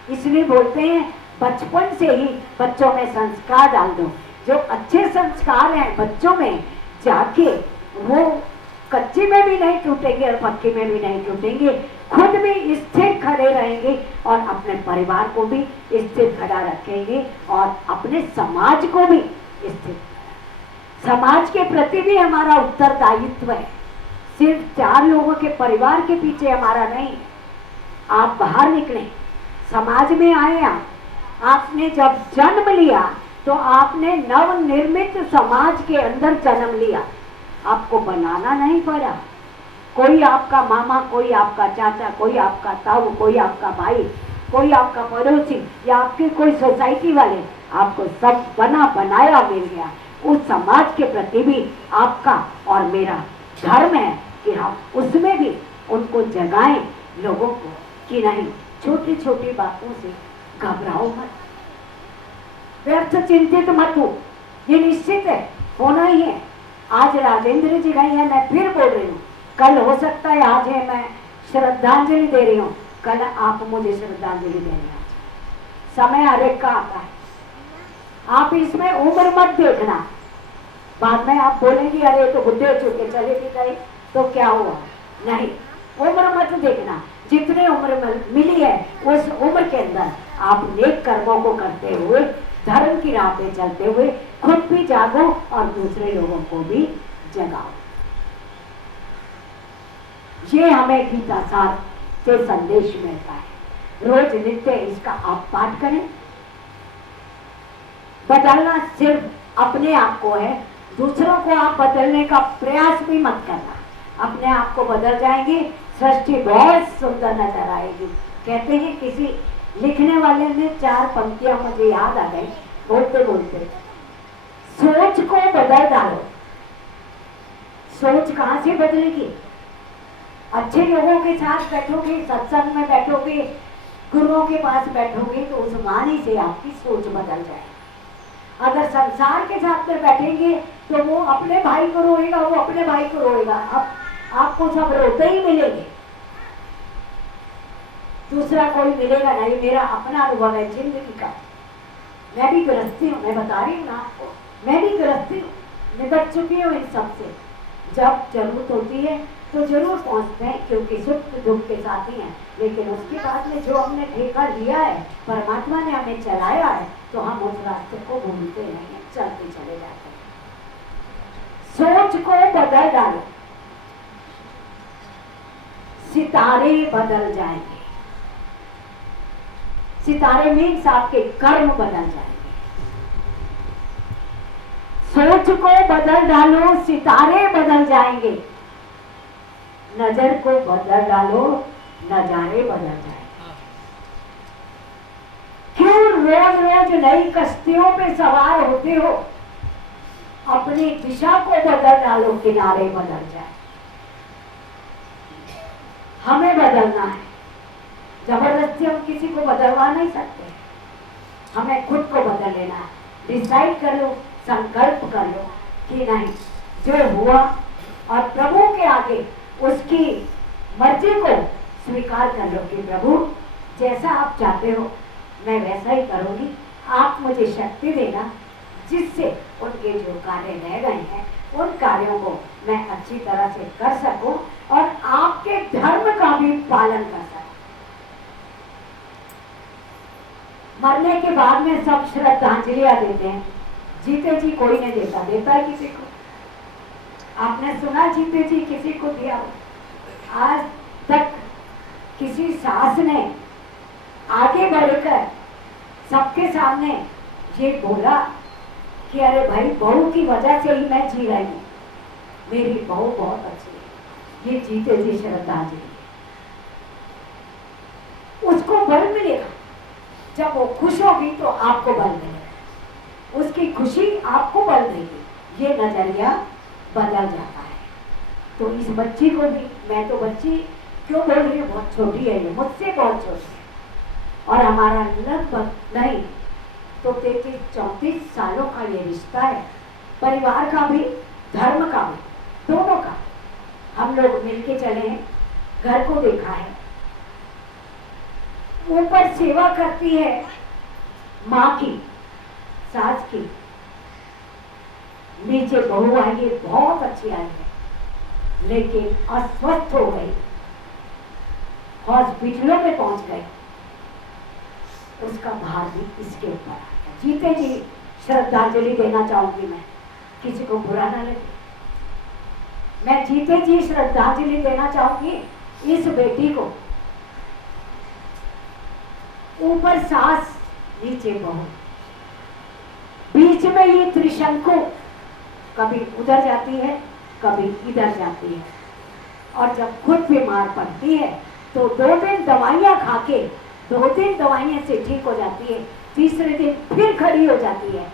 इसलिए बोलते हैं बचपन से ही बच्चों में संस्कार डाल दो। जो अच्छे संस्कार हैं बच्चों में जाके, वो कच्चे में भी नहीं टूटेंगे और पक्के में भी नहीं टूटेंगे, खुद भी स्थिर खड़े रहेंगे और अपने परिवार को भी स्थिर खड़ा रखेंगे और अपने समाज को भी स्थिर। समाज के प्रति भी हमारा उत्तरदायित्व है, सिर्फ 4 लोगों के परिवार के पीछे हमारा नहीं। आप बाहर निकले, समाज में आए, आपने जब जन्म लिया तो आपने नवनिर्मित समाज के अंदर जन्म लिया, आपको बनाना नहीं पड़ा। कोई आपका मामा, कोई आपका चाचा, कोई आपका ताऊ, कोई आपका भाई, कोई आपका पड़ोसी या आपके कोई सोसाइटी वाले, आपको सब बना बनाया मिल गया। उस समाज के प्रति भी आपका और मेरा धर्म है कि हम उसमें भी उनको जगाएं लोगों को कि नहीं, छोटी छोटी बातों से घबराओ मत, व्यर्थ चिंतित मत हो, ये निश्चित है, होना ही है। आज राजेंद्र जी गई है, मैं फिर बोल रही हूँ, कल हो सकता है, आज है मैं श्रद्धांजलि दे रही हूँ, कल आप मुझे श्रद्धांजलि देना। समय हर एक का आता है, आप इसमें उम्र मत देखना। बाद में आप बोलेंगे अरे तो बुढ़े हो चुके, चले भी गए तो क्या हुआ, नहीं, उम्र मत देखना। जितने उम्र मिली है उस उम्र के अंदर आप नेक कर्मों को करते हुए, धर्म की राह पे चलते हुए खुद भी जागो और दूसरे लोगों को भी जगाओ। ये हमें गीता सार से संदेश मिलता है। रोज नित्य इसका आप पाठ करें। बदलना सिर्फ अपने आप को है, दूसरों को आप बदलने का प्रयास भी मत करना, अपने आप को बदल जाएंगे, सृष्टि बहुत सुंदर नजर आएगी। कहते हैं किसी लिखने वाले ने 4 पंक्तियां मुझे याद आ गई बोलते बोलते, सोच को बदल डालो। सोच कहां से बदलेगी? अच्छे लोगों के साथ बैठोगे, सत्संग में बैठोगे, गुरुओं के पास बैठोगे तो उस वाणी से आपकी सोच बदल जाएगी। अगर संसार के साथ में बैठेंगे तो वो अपने भाई को रोएगा, वो अपने भाई को रोएगा, अब आपको सब रोते ही मिलेंगे, दूसरा कोई मिलेगा नहीं। मेरा अपना अनुभव है जिंदगी का, मैं भी गृहस्थी हूँ, मैं बता रही हूँ ना आपको, मैं भी गृहस्थी हूँ, निपट चुकी हूँ इन सब से। जब जरूरत होती है तो जरूर पहुंचते हैं, क्योंकि सुख दुख के साथ ही हैं, लेकिन उसके बाद में जो हमने ठेका लिया है, परमात्मा ने हमें चलाया है, तो हम उस रास्ते को भूलते नहीं हैं, चलते चले जाते हैं। सोच को बदल डालो, सितारे बदल जाएंगे। सितारे मीन्स आपके कर्म बदल जाएंगे। सोच को बदल डालो, सितारे बदल जाएंगे। नजर को बदल डालो, नजारे बदल जाएंगे। क्यों रोज रोज नई कश्तियों पे सवार होते हो? अपनी दिशा को बदल डालो, किनारे बदल जाए। हमें बदलना है, जबरदस्ती हम किसी को बदलवा नहीं सकते, हमें खुद को बदल लेना है। डिसाइड कर लो, संकल्प कर लो कि नहीं, जो हुआ और प्रभु के आगे उसकी मर्जी को स्वीकार कर लो कि प्रभु जैसा आप चाहते हो मैं वैसा ही करूंगी, आप मुझे शक्ति देना जिससे उनके जो कार्य रह गए हैं उन कार्यों को मैं अच्छी तरह से कर सकूं और आपके धर्म का भी पालन कर सकूं। मरने के बाद में सब श्रद्धांजलियां देते हैं, जीते जी कोई नहीं देता, देता है किसी को? आपने सुना जीते जी किसी को दिया? आज तक किसी सास ने आगे बढ़कर सबके सामने ये बोला कि अरे भाई बहू की वजह से ही मैं जी रही हूँ, मेरी बहू बहुत अच्छी है, ये जीते जी श्रद्धांजलि। उसको बल मिलेगा, जब वो खुश होगी तो आपको बल मिलेगा, उसकी खुशी आपको बल देगी, ये नजरिया बदल जाता है। तो इस बच्ची को भी, मैं तो बच्ची क्यों बोल रही हूँ, बहुत छोटी है ये, मुझसे बहुत छोटी है, और हमारा लगभग नहीं तो 33-34 सालों का ये रिश्ता है, परिवार का भी धर्म का भी, दोनों का। हम लोग मिलके चले हैं, घर को देखा है, ऊपर सेवा करती है माँ की, सास की, नीचे बहू आई है, बहुत अच्छी आई है, लेकिन अस्वस्थ हो गई, हॉस्पिटलों में पहुंच गई, उसका भार भी इसके ऊपर आ गया। जीते जी श्रद्धांजलि देना चाहूंगी मैं, किसी को बुरा ना लगे, मैं जीते जी श्रद्धांजलि देना चाहूंगी इस बेटी को। ऊपर सास, नीचे बहू, बीच में ये त्रिशंकु, कभी उधर जाती है कभी इधर जाती है, और जब खुद बीमार पड़ती है तो 2 दिन दवाइयाँ खा के 2 दिन दवाइयाँ से ठीक हो जाती है, तीसरे दिन फिर खड़ी हो जाती है।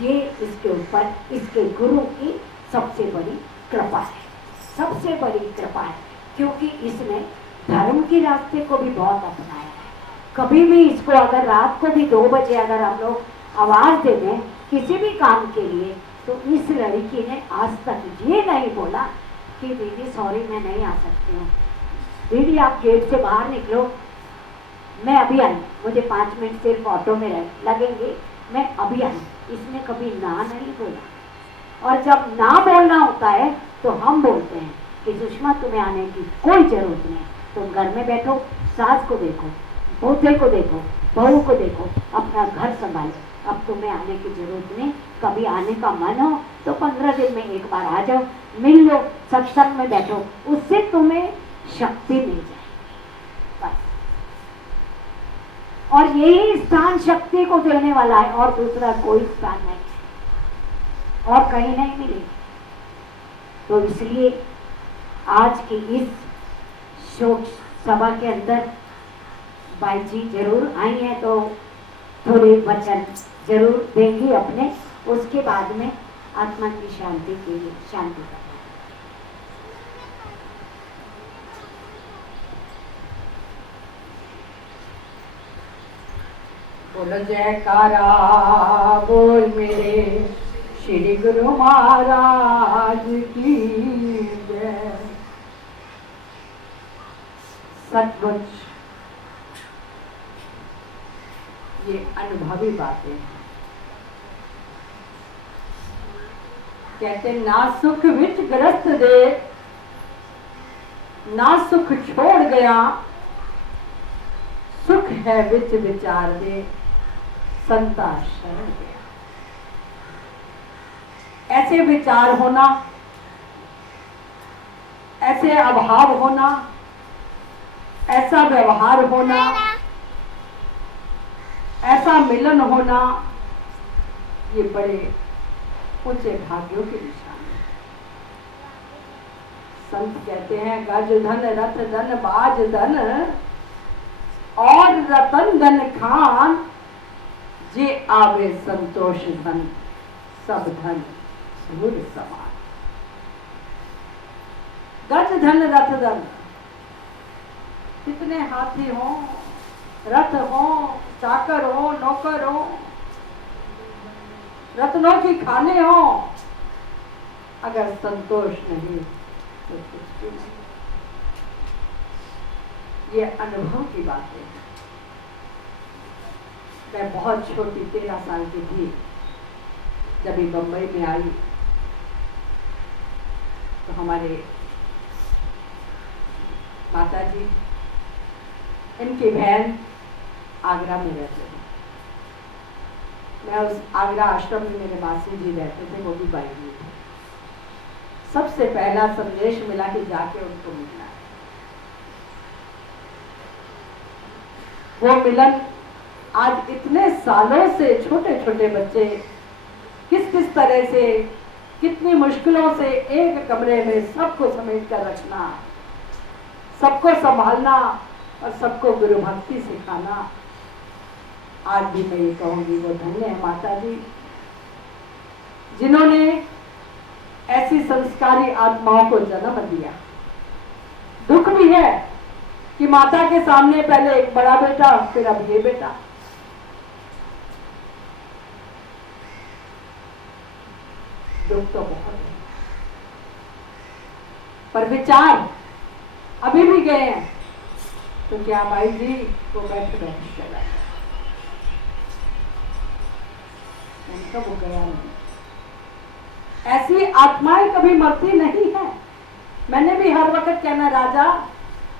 ये इसके ऊपर इसके गुरु की सबसे बड़ी कृपा है, सबसे बड़ी कृपा है, क्योंकि इसने धर्म के रास्ते को भी बहुत अपनाया है। कभी भी इसको अगर रात को भी 2 बजे अगर हम लोग आवाज़ दे दें किसी भी काम के लिए, तो इस लड़की ने आज तक ये नहीं बोला कि दीदी सॉरी मैं नहीं आ सकती हूँ, दीदी आप गेट से बाहर निकलो, मैं अभी आई, मुझे 5 मिनट सिर्फ ऑटो में लगेंगे, मैं अभी आई। इसने कभी ना नहीं बोला, और जब ना बोलना होता है तो हम बोलते हैं कि सुषमा तुम्हें आने की कोई जरूरत नहीं, तुम घर में बैठो, सास को देखो, पोते को देखो, बहू को देखो, अपना घर संभालो, अब तुम्हें आने की जरूरत नहीं। कभी आने का मन हो तो 15 दिन में एक बार आ जाओ, मिल लो, सत्संग में बैठो, उससे तुम्हें शक्ति मिल जाएगी बस। और यही स्थान शक्ति को देने वाला है, और दूसरा कोई स्थान नहीं है। और कहीं नहीं मिलेगी। तो इसलिए आज की इस शोक सभा के अंदर भाई जी जरूर आई हैं, तो थोड़े वचन जरूर देंगी अपने, उसके बाद में आत्मा की शांति के लिए शांति का बोलो जयकारा बोल मेरे श्री गुरु महाराज की जय। सचमुच ये अनुभवी बातें हैं। कहते ना सुख विच ग्रस्त दे, ना सुख छोड़ गया, सुख है विच विचार दे, संता शरण गया। ऐसे विचार होना, ऐसे अभाव होना, ऐसा व्यवहार होना, ऐसा मिलन होना, ये बड़े ऊंचे भाग्यों के निशान है। संत कहते हैं गज धन रथ धन बाज धन और रतन धन खान, जे आवे संतोष धन सब धन धूल समान। गज धन रथ धन, कितने हाथी हो, रथ हो, चाकर हो, नौकर हो, रत्नों की खाने हो, अगर संतोष नहीं तो कुछ भी नहीं। ये अनुभव की बातें हैं। मैं बहुत छोटी 13 साल की थी जब ये बम्बई में आई, तो हमारे माता जी, इनकी बहन आगरा में रहते थे। मैं उस आगरा आश्रम में मेरे मासी जी रहते थे, वो भी बाई जी थे। सबसे पहला संदेश मिला कि जाके उनको मिलना है। वो मिलन आज इतने सालों से छोटे छोटे बच्चे किस किस तरह से, कितनी मुश्किलों से एक कमरे में सबको समेट कर रखना, सबको संभालना और सबको गुरु भक्ति सिखाना, आज भी मैं ये कहूंगी वो धन्य है माता जी, जिन्होंने ऐसी संस्कारी आत्माओं को जन्म दिया। दुख भी है कि माता के सामने पहले एक बड़ा बेटा, फिर अब ये बेटा। दुख तो बहुत है, पर विचार अभी भी गए हैं तो क्या भाई जी वो बैठे बैठे चला गया, उनका वो गया नहीं। ऐसी आत्माएं कभी मरती नहीं है। मैंने भी हर वक्त कहना राजा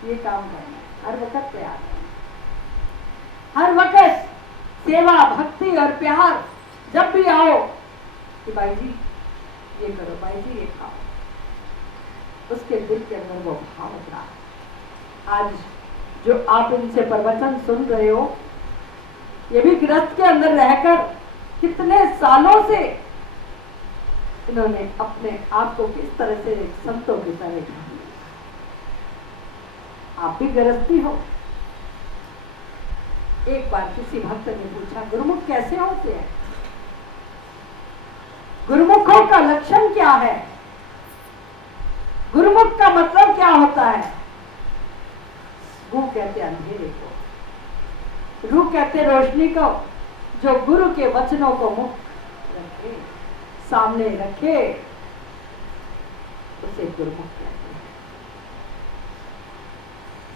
ये काम करना है, हर वक्त तैयार है, हर वक्त सेवा भक्ति और प्यार। जब भी आओ कि भाई जी ये करो, भाई जी ये खाओ, उसके दिल के अंदर वो भाव रहा। आज जो आप इनसे प्रवचन सुन रहे हो, ये भी गृहस्थ के अंदर रहकर कितने सालों से इन्होंने अपने आप को किस तरह से संतों की तरह ढाला। आप भी गृहस्थी हो। एक बार किसी भक्त ने पूछा गुरुमुख कैसे होते हैं, गुरुमुखों का लक्षण क्या है, गुरुमुख का मतलब क्या होता है। गु कहते अंधेरे को, रू कहते रोशनी को, जो गुरु के वचनों को मुख रखे, सामने रखे, उसे गुरुमुख कहते हैं।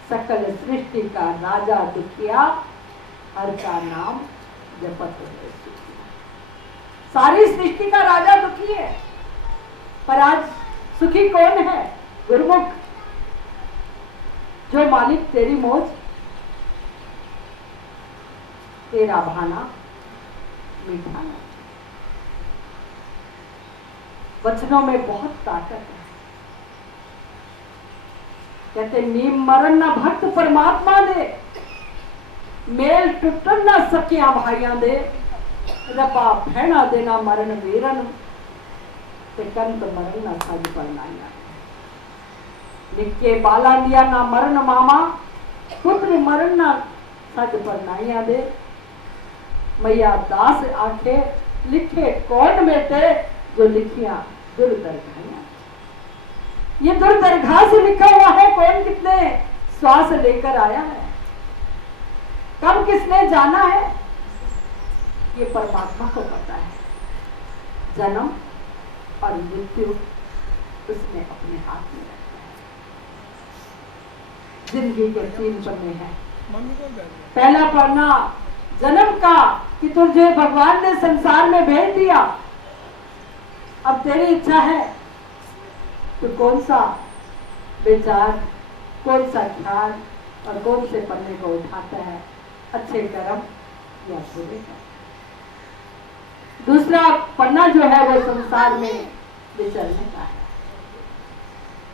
सकल सृष्टि का राजा दुखिया, हर का नाम जपत है सुखिया। सारी सृष्टि का राजा दुखी है, पर आज सुखी कौन है? गुरुमुख, जो मालिक तेरी मौज, तेरा भाना मीठा। वचनों में बहुत ताकत है। कहते नीम मरण न भक्त परमात्मा दे, मेल टुटन न सकिया भाइया दे, रबा फैना देना मरण वीरन, ते कंत मरण ना सज परनाया निके बाला दिया ना मरण मामा पुत्र मरण ना सज परनाया दे मैया दास आखे लिखे कौन बेटे जो लिखिया दुर्दर्घाया ये दुर्दर्घा से लिखा हुआ है कौन कितने श्वास लेकर आया है कब किसने जाना है ये परमात्मा को पता है जन्म और मृत्यु उसने अपने हाथ में रखा है जिंदगी के 3 पन्ने हैं पहला पन्ना जन्म का कि तुझे भगवान ने संसार में भेज दिया अब तेरी इच्छा है तो कौन सा विचार कौन सा ख्याल और कौन से पन्ने को उठाता है अच्छे कर्म या बुरे कर्म दूसरा पन्ना जो है वो संसार में विचरने का है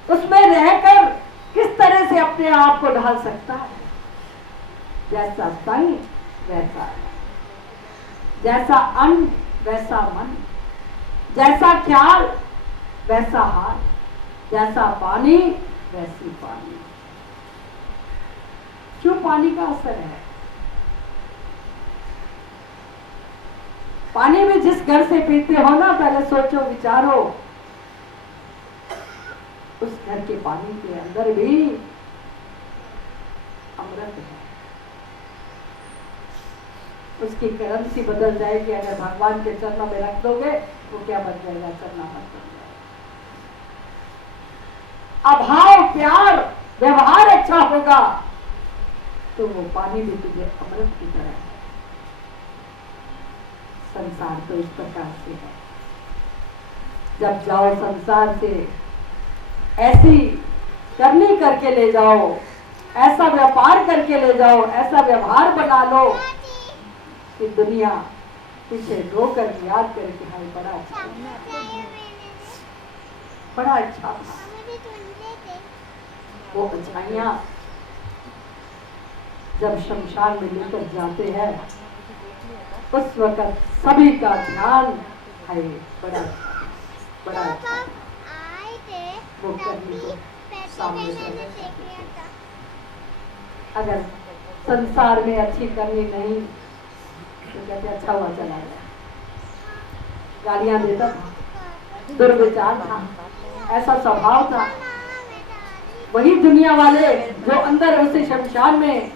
उसमें रहकर किस तरह से अपने आप को ढाल सकता है जैसा संग वैसा जैसा अन्न वैसा मन जैसा ख्याल वैसा हाल जैसा पानी वैसी पानी क्यों पानी का असर है पानी में जिस घर से पीते हो ना पहले सोचो विचारो उस घर के पानी के अंदर भी अमृत है उसकी करेंसी बदल जाएगी अगर भगवान के चरणों में रख दोगे तो क्या बन जाएगा चरना मत बन जाएगा अभाव प्यार व्यवहार अच्छा होगा तो वो पानी भी तुझे अमृत की तरह है संसार तो इस प्रकार से है जब जाओ संसार से ऐसी करनी करके ले जाओ ऐसा व्यापार करके ले जाओ ऐसा व्यवहार बना लो कि दुनिया पीछे रोकर याद करके हाय बड़ा अच्छा था वो अच्छाइयां जब शमशान में लेकर जाते हैं उस वक्त सभी का ध्यान है बड़ा अच्छा वो करने को सामने अगर संसार में अच्छी करनी नहीं तो कहते अच्छा हुआ चला गया गालियां देता था दुर्विचार था ऐसा स्वभाव था वही दुनिया वाले जो अंदर उसे शमशान में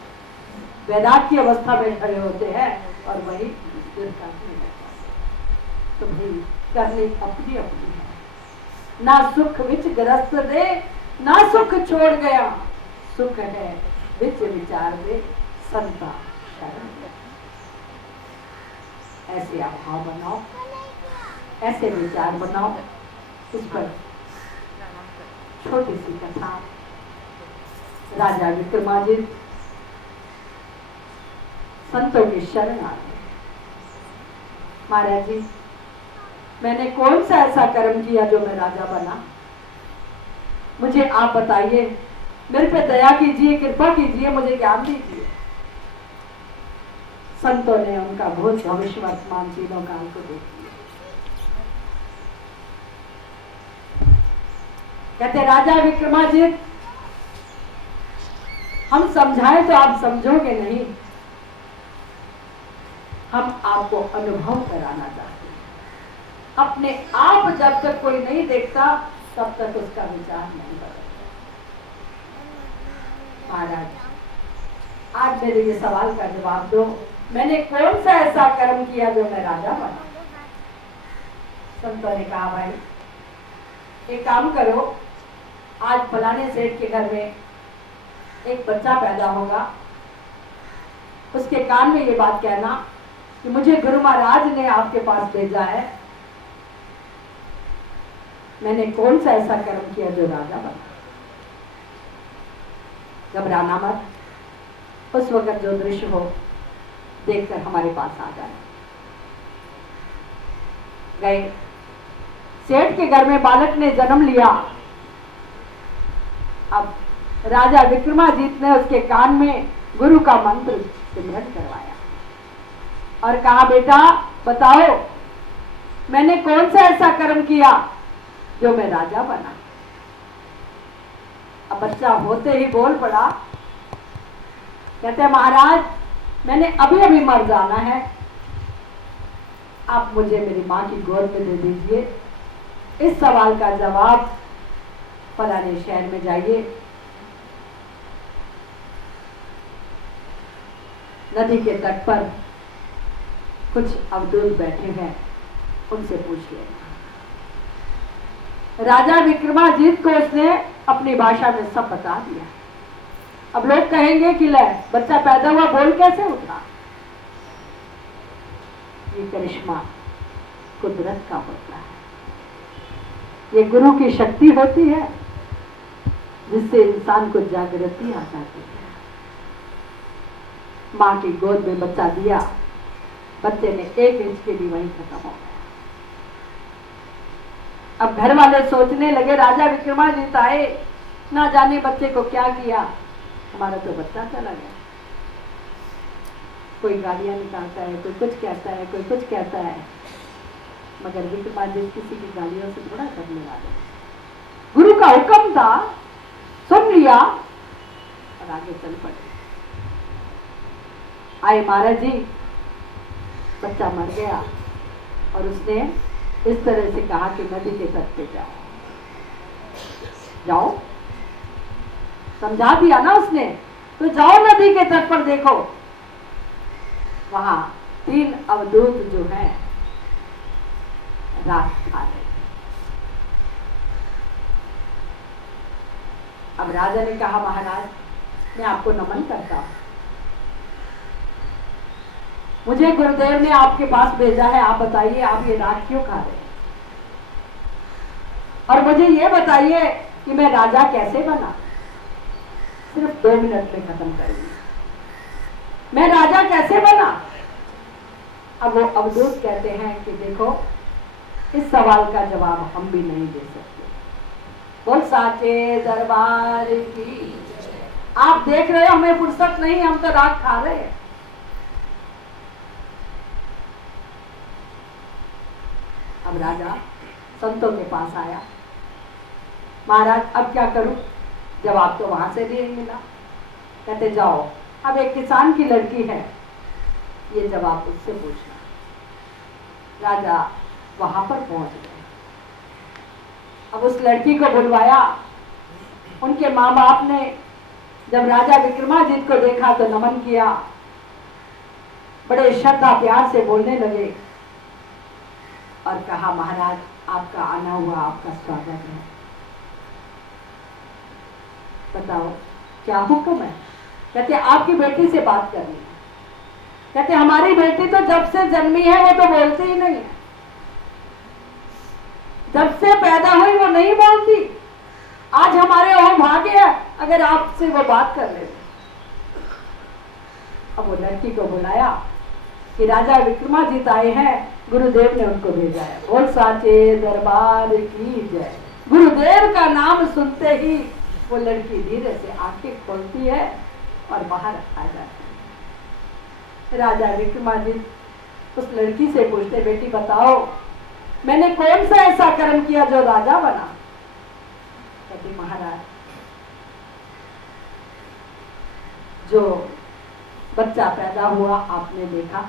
वैराग की अवस्था में खड़े होते हैं और वही तो भाई करनी अपनी अपनी है ना सुख विच ग्रस्त दे ना सुख छोड़ गया सुख है विच विचार दे संता शरण ऐसे अभाव बनाओ ऐसे विचार बनाओ उस पर छोटी सी कथा राजा विक्रमादित्य संतों की शरण आ गए महाराज जी मैंने कौन सा ऐसा कर्म किया जो मैं राजा बना मुझे आप बताइए मेरे पे दया कीजिए कृपा कीजिए मुझे ज्ञान दीजिए संतों ने उनका भूत भविष्य वर्तमान तीनों काल को देख लिया कहते राजा विक्रमादित्य हम समझाएं तो आप समझोगे नहीं हम आपको अनुभव कराना चाहते हैं अपने आप जब तक कोई नहीं देखता तब तक उसका विचार नहीं बदलता महाराज आज मेरे ये सवाल का जवाब दो मैंने कौन सा ऐसा कर्म किया जो मैं राजा बना संतों ने कहा भाई एक काम करो आज फलाने सेठ के घर में एक बच्चा पैदा होगा उसके कान में ये बात कहना कि मुझे गुरु महाराज ने आपके पास भेजा है मैंने कौन सा ऐसा कर्म किया जो राजा बना घबराना मत उस वक्त जो दृश्य हो देखकर हमारे पास आ जाए गए सेठ के घर में बालक ने जन्म लिया अब राजा विक्रमादित्य ने उसके कान में गुरु का मंत्र सिमरन करवाया और कहा बेटा बताओ मैंने कौन सा ऐसा कर्म किया जो मैं राजा बना। अब बच्चा होते ही बोल पड़ा, कहते हैं महाराज मैंने अभी अभी मर जाना है, आप मुझे मेरी माँ की गोद में दे दीजिए। इस सवाल का जवाब फलाने शहर में जाइए, नदी के तट पर कुछ अवधूत बैठे हैं, उनसे पूछ लेना। राजा विक्रमादित्य को उसने अपनी भाषा में सब बता दिया। अब लोग कहेंगे कि ले बच्चा पैदा हुआ बोल कैसे उठा? ये करिश्मा कुदरत का होता है, ये गुरु की शक्ति होती है जिससे इंसान को जागृति आ जाती है। माँ की गोद में बच्चा दिया, बच्चे ने 1 इंच के लिए वहीं खत्म हो गया। अब घर वाले सोचने लगे राजा विक्रमादित्य आए, ना जाने बच्चे को क्या किया, हमारा तो बच्चा चला गया। कोई गालियां निकालता है, कोई कुछ कहता है, कोई कुछ कहता है, मगर विक्रमादित्य किसी की गालियों से थोड़ा करने वाले। गुरु का हुक्म था, सुन लिया और आगे चल पड़े। आए महाराज जी, बच्चा मर गया और उसने इस तरह से कहा कि नदी के तट पे जाओ। जाओ, समझा दिया ना उसने, तो जाओ नदी के तट पर, देखो वहां 3 अवधूत जो हैं रात खा रहे। अब राजा ने कहा महाराज मैं आपको नमन करता हूं, मुझे गुरुदेव ने आपके पास भेजा है, आप बताइए आप ये रात क्यों खा रहे हैं, और मुझे ये बताइए कि मैं राजा कैसे बना। सिर्फ 2 मिनट में खत्म करेंगे, मैं राजा कैसे बना। अब वो अवधूत कहते हैं कि देखो इस सवाल का जवाब हम भी नहीं दे सकते। बोल साचे दरबार की, आप देख रहे हो हमें फुर्सत नहीं, हम तो रात खा रहे हैं। अब राजा संतों के पास आया, महाराज अब क्या करूं, जवाब तो वहां से नहीं मिला। कहते जाओ, अब एक किसान की लड़की है, ये जवाब उससे पूछना। राजा वहां पर पहुंच गए। अब उस लड़की को बुलवाया। उनके माँ बाप ने जब राजा विक्रमादित्य को देखा तो नमन किया, बड़े श्रद्धा प्यार से बोलने लगे और कहा महाराज आपका आना हुआ, आपका स्वागत है, बताओ क्या हुक्म है। कहते आपकी बेटी से बात करनी है। कहते हमारी बेटी तो जब से जन्मी है वो तो बोलती ही नहीं है, जब से पैदा हुई वो नहीं बोलती, आज हमारे वहां भाग्य है अगर आपसे वो बात कर ले। अब वो लड़की को बुलाया कि राजा विक्रमादित्य आए हैं, गुरुदेव ने उनको भेजा है। बोल साचे दरबार की जय। गुरुदेव का नाम सुनते ही वो लड़की धीरे से आंखें खोलती है और बाहर आ जाती है। राजा विक्रमादित्य उस लड़की से पूछते बेटी बताओ मैंने कौन सा ऐसा कर्म किया जो राजा बना। कहती महाराज जो बच्चा पैदा हुआ आपने देखा,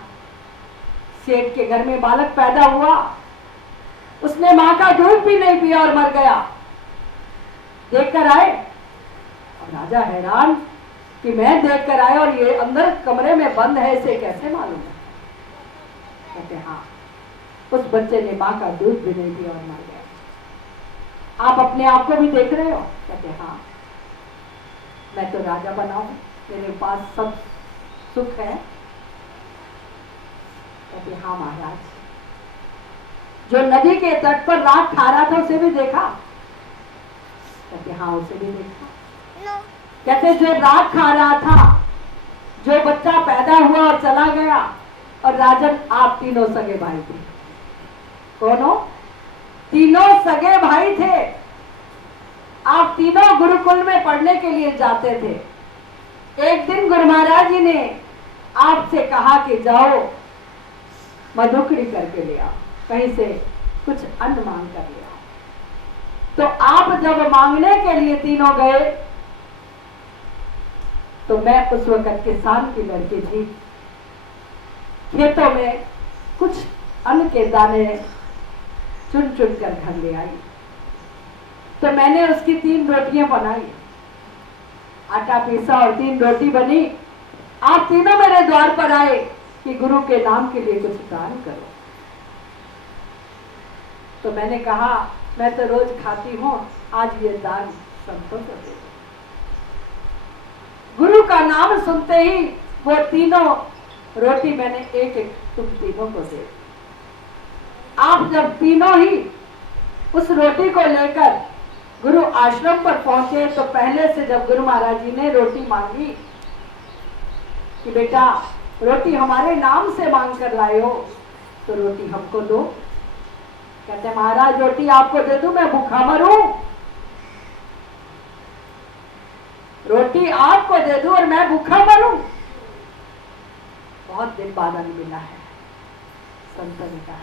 सेठ के घर में बालक पैदा हुआ, उसने मां का दूध भी नहीं पिया और मर गया, देखकर आए। अब राजा हैरान कि मैं देखकर आया और ये अंदर कमरे में बंद है, इसे कैसे मालूम है। कहते हाँ उस बच्चे ने मां का दूध भी नहीं पिया और मर गया, आप अपने आप को भी देख रहे हो। कहते हाँ मैं तो राजा बना हूं, मेरे पास सब सुख है। कहते हाँ महाराज जो नदी के तट पर रात खा रहा था उसे भी देखा। कहते हाँ उसे भी देखा। कहते जो रात खा रहा था, जो बच्चा पैदा हुआ और चला गया, और राजन आप तीनों सगे भाई थे। कौन हो? तीनों सगे भाई थे। आप तीनों गुरुकुल में पढ़ने के लिए जाते थे। एक दिन गुरु महाराज जी ने आपसे कहा कि जाओ मधुकड़ी करके ले आओ, कहीं से कुछ अन्न मांग कर ले आओ। तो आप जब मांगने के लिए तीनों गए तो मैं उस वक्त किसान की लड़की थी। खेतों में कुछ अन्न के दाने चुन चुन कर घर ले आई। तो मैंने उसकी 3 रोटियां बनाई, आटा पीसा और 3 रोटी बनी। आप तीनों मेरे द्वार पर आए कि गुरु के नाम के लिए कुछ दान करो। तो मैंने कहा मैं तो रोज खाती हूं, आज ये दान संतों को दे दो। गुरु का नाम सुनते ही वो तीनों रोटी मैंने एक एक तुम तीनों को दे दी। आप जब तीनों ही उस रोटी को लेकर गुरु आश्रम पर पहुंचे तो पहले से जब गुरु महाराज जी ने रोटी मांगी कि बेटा रोटी हमारे नाम से मांग कर लाए हो तो रोटी हमको दो। कहते महाराज रोटी आपको दे दूं, मैं भूखा मरूं? रोटी आपको दे दूं और मैं भूखा मरूं? बहुत दिन बाद अन्न मिला है, संतों ने कहा।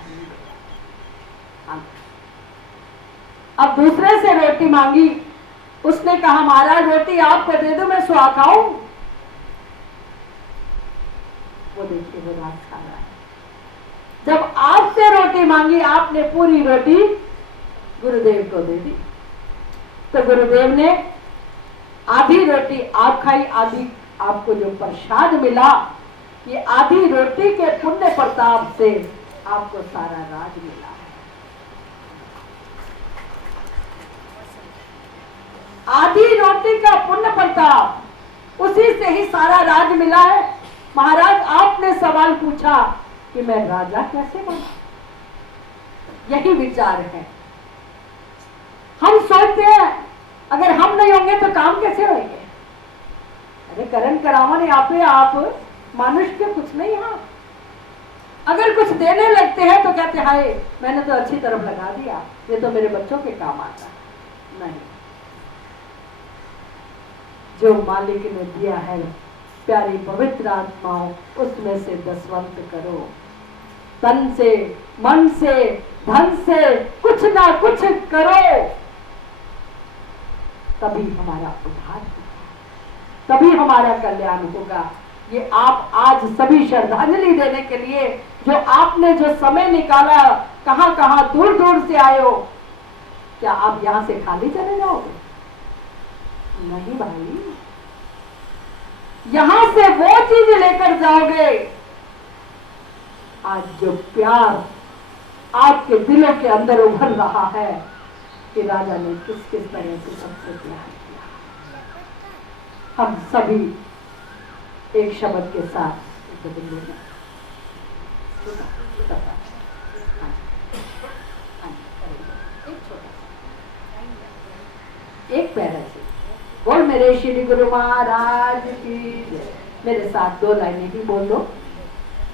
अब दूसरे से रोटी मांगी, उसने कहा महाराज रोटी आपको दे दो, मैं स्वा खाऊं? वो देखिए वो रात खा रहा है। जब आपसे रोटी मांगी आपने पूरी रोटी गुरुदेव को दे दी। तो गुरुदेव ने आधी रोटी आप खाई, आधी आपको जो प्रसाद मिला, ये आधी रोटी के पुण्य प्रताप से आपको सारा राज मिला है। आधी रोटी का पुण्य प्रताप, उसी से ही सारा राज मिला है। महाराज आपने सवाल पूछा कि मैं राजा कैसे बना, यही विचार है। हम सोचते हैं अगर हम नहीं होंगे तो काम कैसे होंगे? अरे करण करावन आपे आप मानुष के कुछ नहीं है। अगर कुछ देने लगते हैं तो कहते हाय मैंने तो अच्छी तरफ लगा दिया, ये तो मेरे बच्चों के काम आता। नहीं, जो मालिक ने दिया है प्यारी पवित्र आत्माओं, उसमें से दसवंत करो। तन से, मन से, धन से कुछ ना कुछ करो, तभी हमारा उद्धार होगा, तभी हमारा कल्याण होगा। ये आप आज सभी श्रद्धांजलि देने के लिए जो आपने जो समय निकाला, कहां कहां दूर दूर से आए हो, क्या आप यहां से खाली चले जाओगे? नहीं भाई, यहां से वो चीज लेकर जाओगे। आज जो प्यार आपके दिलों के अंदर उभर रहा है कि राजा ने किस किस तरह से सबसे प्यार किया। हम सभी एक शब्द के साथ एक पैरा से बोल मेरे श्री गुरु महाराज की जय। मेरे साथ 2 लाइनें ही बोल दो।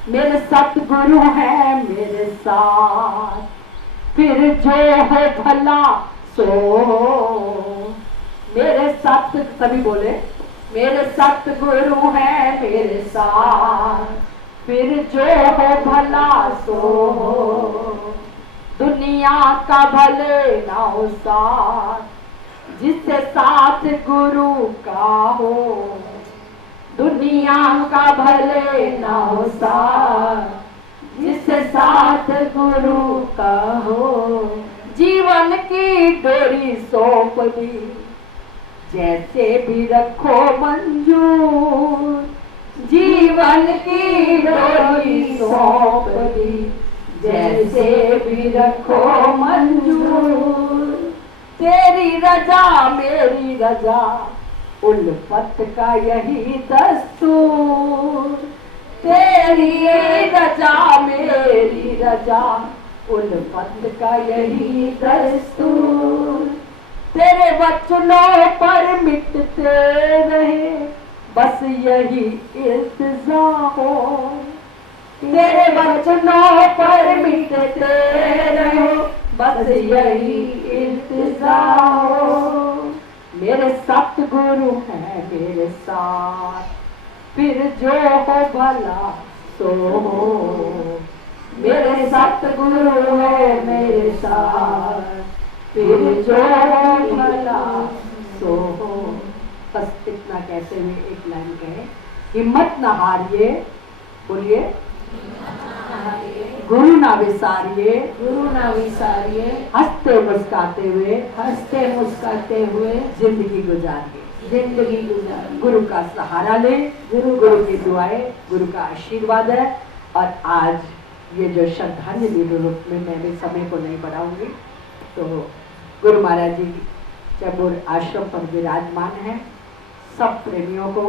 मेरे सतगुरु है मेरे साथ, फिर जो है भला सो। मेरे सत, सभी बोले मेरे सतगुरु है मेरे साथ, फिर जो है भला सो। दुनिया का भले ना हो साथ, जिससे साथ गुरु का हो। दुनिया का भले ना हो साथ, जिससे साथ गुरु का हो। जीवन की डोरी सौंप दी, जैसे भी रखो मंजूर। जीवन की डोरी सौंप दी, जैसे भी रखो मंजूर। तेरी रजा मेरी रजा, उल्फत का यही दस्तूर। तेरी रजा मेरी रजा, उल्फत का यही दस्तूर। तेरे वचनों पर मिटते रहे, बस यही इल्तिजा हो। तेरे वचनों पर मिटते रहे, बस यही इल्तिजा हो। मेरे सतगुरु है मेरे साथ, फिर जो हो भला सो हो। मेरे सतगुरु है मेरे साथ, फिर जो भला सो हो। बस इतना कहते हुए एक लाइन कहे, हिम्मत न हारिए, बोलिए, गुरु ना विसारिए, गुरु ना विसारिए, हंसते मुस्काते हुए, हंसते मुस्काते हुए जिंदगी गुजारिए। जिंदगी गुजारिए। गुरु का सहारा ले, गुरु की दुआएं, गुरु का आशीर्वाद है। और आज ये जो श्रद्धांजलि रूप में मैं भी समय को नहीं बढ़ाऊंगी, तो गुरु महाराज जी चैबुर आश्रम पर विराजमान है, सब प्रेमियों को,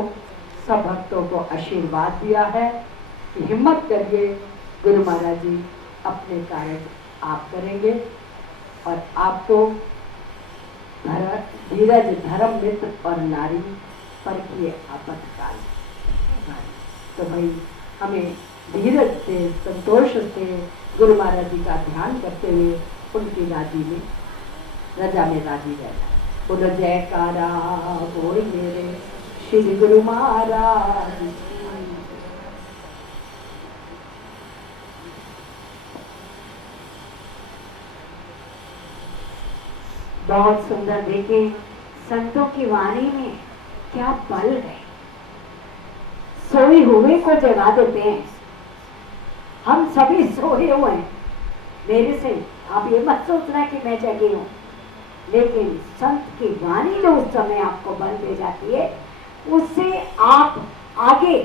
सब भक्तों को आशीर्वाद दिया है कि हिम्मत करिए, गुरु महाराज जी अपने कार्य आप करेंगे और आपको धीरज, धर्म, मित्र और नारी पर किए आपातकाल। तो भाई हमें धीरज से, संतोष से गुरु महाराज जी का ध्यान करते हुए उनकी राजी में, रजा में राजी रहना। बोलो जयकारा बोल मेरे श्री गुरु महाराज की। बहुत सुंदर। देखिए संतों की वाणी में क्या बल है, सोए हुए को जगा देते हैं। हम सभी सोए हुए हैं, मेरे से आप ये मत सोचना कि मैं जगी हूँ, लेकिन संत की वाणी जो उस समय आपको बल दे जाती है, उससे आप आगे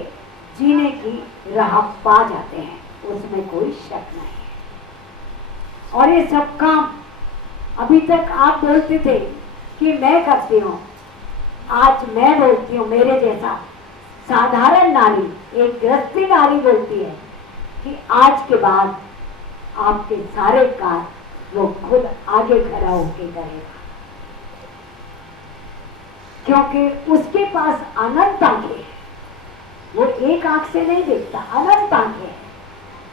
जीने की राह पा जाते हैं, उसमें कोई शक नहीं है। और ये सब काम अभी तक आप बोलते थे कि मैं करती हूँ, आज मैं बोलती हूँ, मेरे जैसा साधारण नारी, एक गृहस्थी नारी बोलती है कि आज के बाद आपके सारे कार्य वो खुद आगे खड़ा होके करेगा, क्योंकि उसके पास अनंत आंखें हैं। वो एक आंख से नहीं देखता, अनंत आंखें हैं,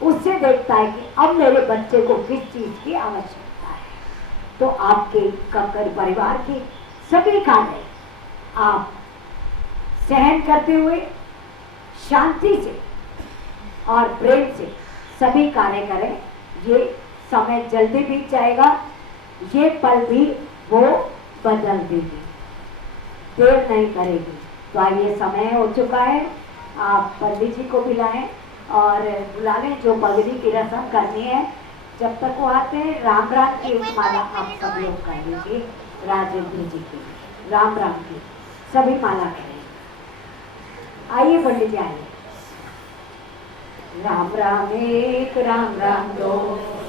उससे देखता है कि अब मेरे बच्चे को किस चीज की आवश्यकता है। तो आपके ककर परिवार के सभी कार्य आप सहन करते हुए शांति से और प्रेम से सभी कार्य करें। ये समय जल्दी बीत जाएगा, ये पल भी वो बदल देगी, देर नहीं करेगी। तो आइए समय हो चुका है, आप पंडित जी को बुलाएं और बुला लें, जो पगड़ी की रस्म करनी है। जब तक वो आते हैं, राम राम की माला आप सब लोग कर लीजिए, राजेंद्र जी की राम राम की सभी माला करें। आइए पंडित जी आइए। राम राम एक, राम राम दो,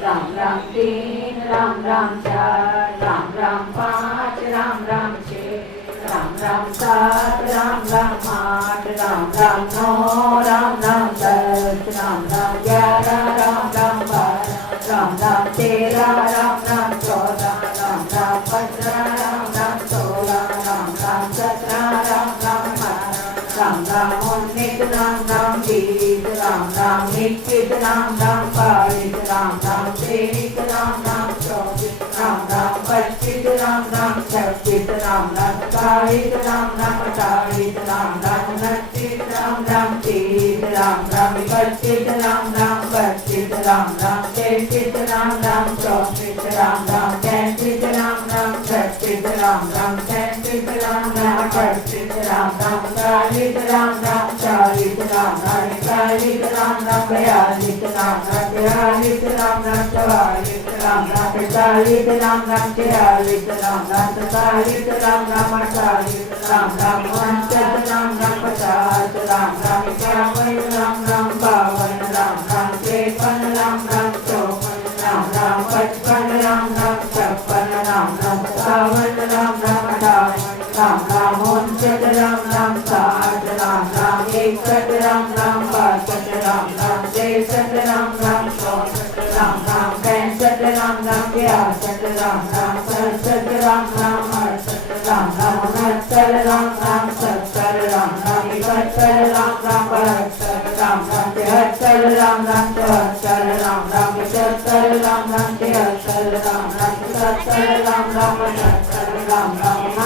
राम राम तीन, राम राम चार, राम राम पाँच, राम राम छः, राम राम सात, राम राम आठ, राम राम नौ, Ram Ram 10, Ram Ram 11, Ram Ram 12, Ram Ram 13, Ram Ram 14, Ram Ram 15, Ram Ram 16, Ram Ram 17, Ram Ram 18, Ram Ram 19, Ram Ram 20, Ram Ram 21, Ram Ram 22, Ram Ram 23, Ram Ram 24, Ram Ram 25, Ram Ram 26, Ram Ram 27, Ram Ram 28, Ram Ram 29, Ram Ram 30, Ram Ram 31, Ram Ram 32, Ram Ram 33, Ram Ram 34, Ram Ram 35, Ram Ram 36, Ram Ram 37, Ram Ram 38, Ram Ram 40, Ram Ram 40, Ram Ram 41, Ram Ram 42, Ram Ram 43, Ram Ram 44, Ram Ram 45, Ram Ram 46, Ram Ram 47, Ram Ram 48, Ram Ram 49, Ram Ram 50, Ram Ram 51, Ram Ram 52, Ram Ram 53, Ram Ram 54, Ram Ram 55, Ram Ram 56, Ram Ram 57, Ram Ram 58, Ram Ram 59, Ram Ram 60, Ram Ram 61, Ram Ram 62, Ram Ram 63, Ram Ram 64, Ram Ram 65, Ram Ram 66, Ram Ram 67, Ram Ram 68, Ram Ram 69, Ram Ram 70, Ram Ram 71, Ram Ram 72, Ram Ram 73, Ram Ram 74, Ram Ram 75, Ram Ram 73, Ram Ram 77, Ram Ram 78, Ram Ram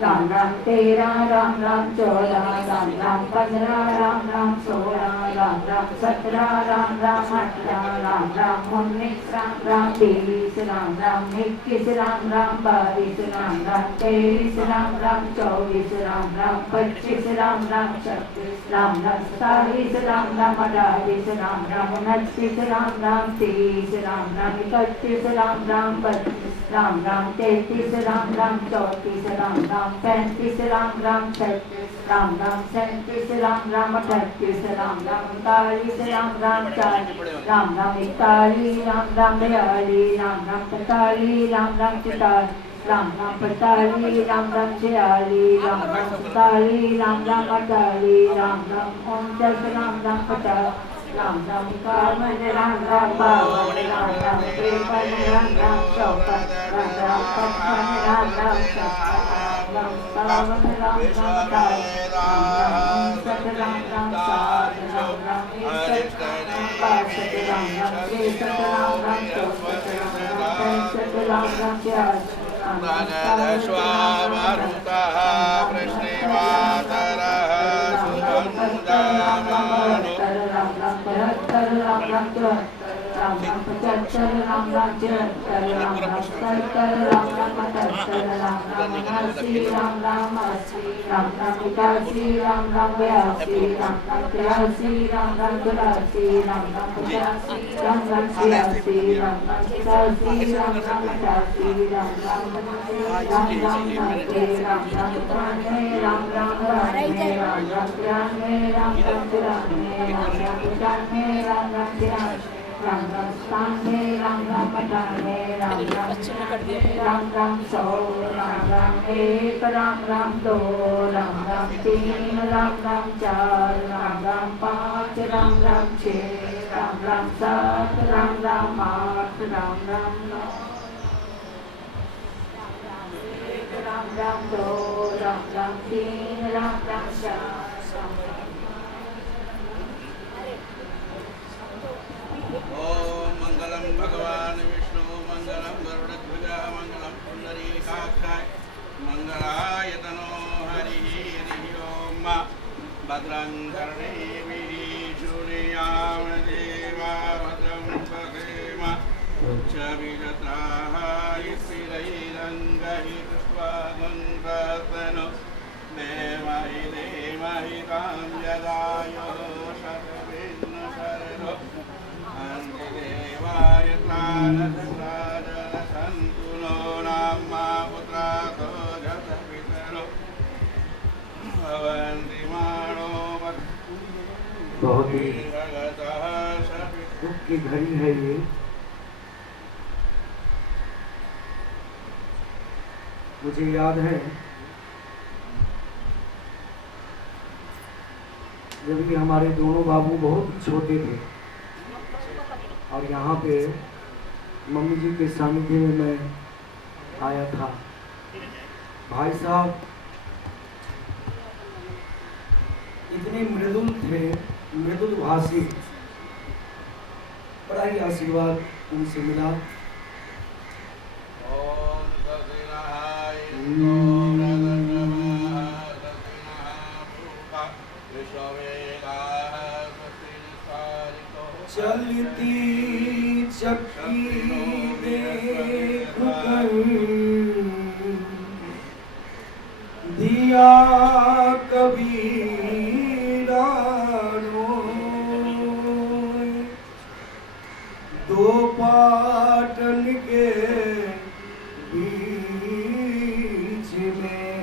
Ram Ram 13 Ram Ram 14 Ram Ram 15 Ram Ram 16 Ram Ram 17 Ram Ram 18 Ram Ram 19 Ram Ram 20 Ram Ram 21 Ram Ram 22 Ram Ram 23 Ram Ram 24 Ram Ram 25 Ram Ram 26 Ram Ram 27 Ram Ram 28 Ram Ram 29 Ram Ram 30 Ram Ram 31 Ram Ram 32 Ram Ram 33 Ram Ram 34 Ram Ram 35 Ram Ram 36 Ram Ram 37 Ram Ram 38 Ram Ram 39 Ram Ram 40 Ram Ram 41 Ram Ram 42 Ram Ram 43 Ram Ram 44 Ram Ram 45 Ram Ram 46 Ram Ram 47 Ram Ram 48 Ram Ram 49 Ram Ram 50 Ram Ram 51 Ram Ram 52 Ram Ram 53 Ram Ram 54 Ram Ram 55 Ram Ram 56 Ram 57 Ram Ram 58 Ram Ram 59 Ram Ram 60 Ram Ram 61 Ram 62 Ram Ram 63 Ram Ram 64 Ram Ram 65 Ram Ram 66 Nagadā-svā-varutah Prishni-mātarah Sudhandamano Ram Ram 75 Ram Ram 74 Ram Ram 77 Ram Ram 78 Ram Ram 79 Ram Ram 80 Ram Ram 81 Ram Ram 82 Ram Ram 83 Ram Ram 84 Ram Ram 85 Ram Ram 86 Ram Ram 87 Ram Ram 88 Ram Ram 90 Ram Ram 93 Ram Ram 93 Ram Ram 93 Ram Ram 93 Ram Ram 94 Ram Ram 95 Ram Ram 93 Ram Ram 97 Ram Ram 98 Ram Ram Ram Ram 100 Ram Ram 1 Ram Ram 2 Ram Ram 3 Ram Ram 4 Ram Ram 5 Ram Ram 6 Ram Ram 7 Ram Ram 8 Ram Ram 9 Ram Ram 2 Ram Ram 3 Ram Ram 4 Om Mangalam Bhagavan Vishnu Mangalam Garudakhvaja Mangalam Pundarikakshay Mangalayatano Harihi Om Bhadram Karnevihi Shunyam Deva Bhadram Bhagema Chavijatraha Yisirairangahi Svagantratano Devahi Devahi Kam Jagayo Shatavinna Sarado Devaaya Tlanasrajana Santuno Nama Putrato Jasapitaro Avanti Mano बहुत ही दुख की घड़ी है ये। मुझे याद है जब भी हमारे दोनों बाबू बहुत छोटे थे और यहाँ पे मम्मी जी के सानिध्य में मैं आया था। भाई साहब इतने मृदुल थे, मृदुल भाषी, बड़ा ही आशीर्वाद उनसे मिला। चलती चक्की देख कर दिया कबीरा रोए, दो पाटन के बीच में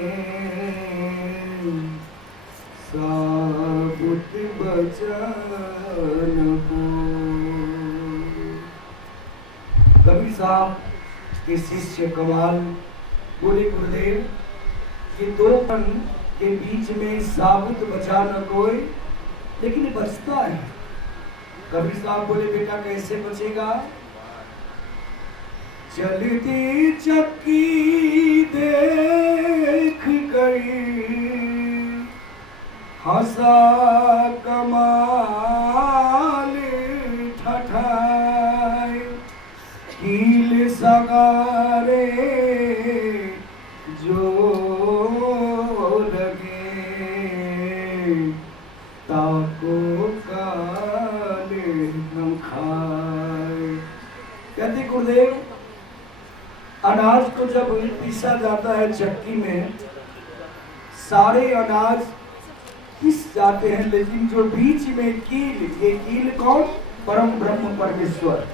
साबुत बचन कबीर साहब के शिष्य कमाल बोले गुरुदेव कि दो पन के बीच में साबुत बचा न कोई, लेकिन बचता है। कबीर साहब बोले बेटा कैसे बचेगा? चलती चक्की देख गई हंसा कमाल ठठाए, कील सगारे जो अनाज को जब पीसा जाता है चक्की में, सारे अनाज पिस जाते हैं, लेकिन जो बीच में कील, ये कील कौन? परम ब्रह्म परमेश्वर।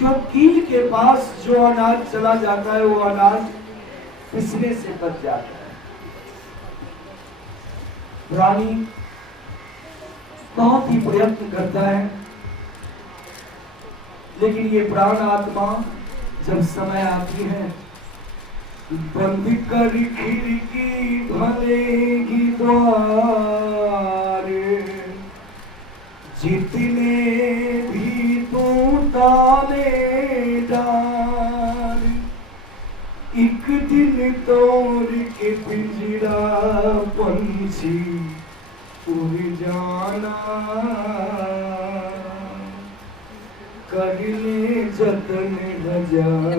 जो कील के पास जो अनाज चला जाता है, वो अनाज पिसने से बच जाता है। प्राणी बहुत ही प्रयत्न करता है, लेकिन ये प्राण आत्मा जब समय आती है, बंद कर खिड़की भलेगी द्वार, जितने भी तू ताले डाल, एक दिन तोड़ के पिंजरा पंछी उड़ जाना, कर ले जतन हजार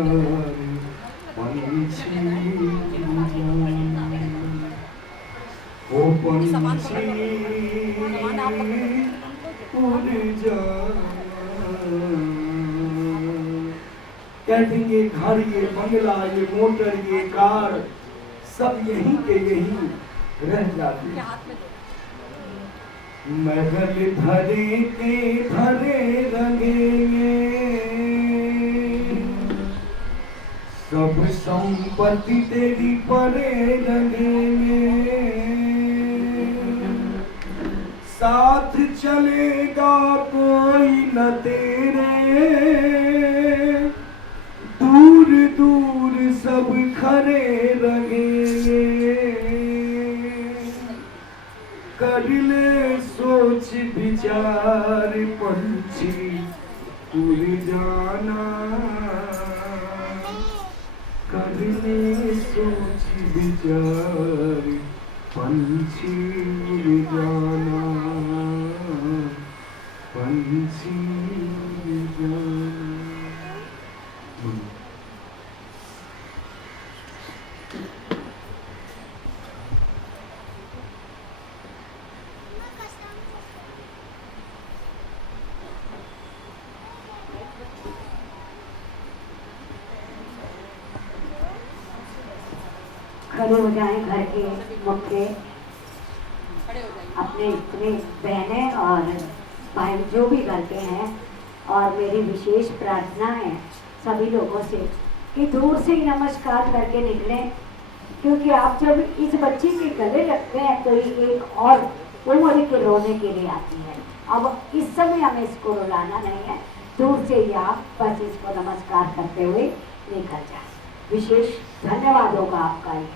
पंछी उड़ जाना, ओ पंछी उड़ जाना। कहते हैं ये घर, ये बंगला, ये मोटर, ये कार, सब यहीं के यहीं रह जाते हैं। महल धरे के धरे रंगेंगे, सब संपत्ति तेरी परे रंगेंगे, साथ चलेगा कोई न तेरे, दूर दूर सब खरे रंगेंगे, कर ले सोच विचार पंछी उड़ जाना, कर ले सोच विचार पंछी उड़ जाना, पंछी उड़ जाना। खड़े हो जाएं घर के मुख्य, अपने स्त्री बहनें और भाई जो भी करते हैं। और मेरी विशेष प्रार्थना है सभी लोगों से कि दूर से ही नमस्कार करके निकलें, क्योंकि आप जब इस बच्ची के गले लगते हैं तो ये एक और उम्र के रोने के लिए आती है। अब इस समय हमें इसको रुलाना नहीं है, दूर से ही आप बस इसको नमस्कार करते हुए निकल जाए। विशेष धन्यवाद होगा आपका ये।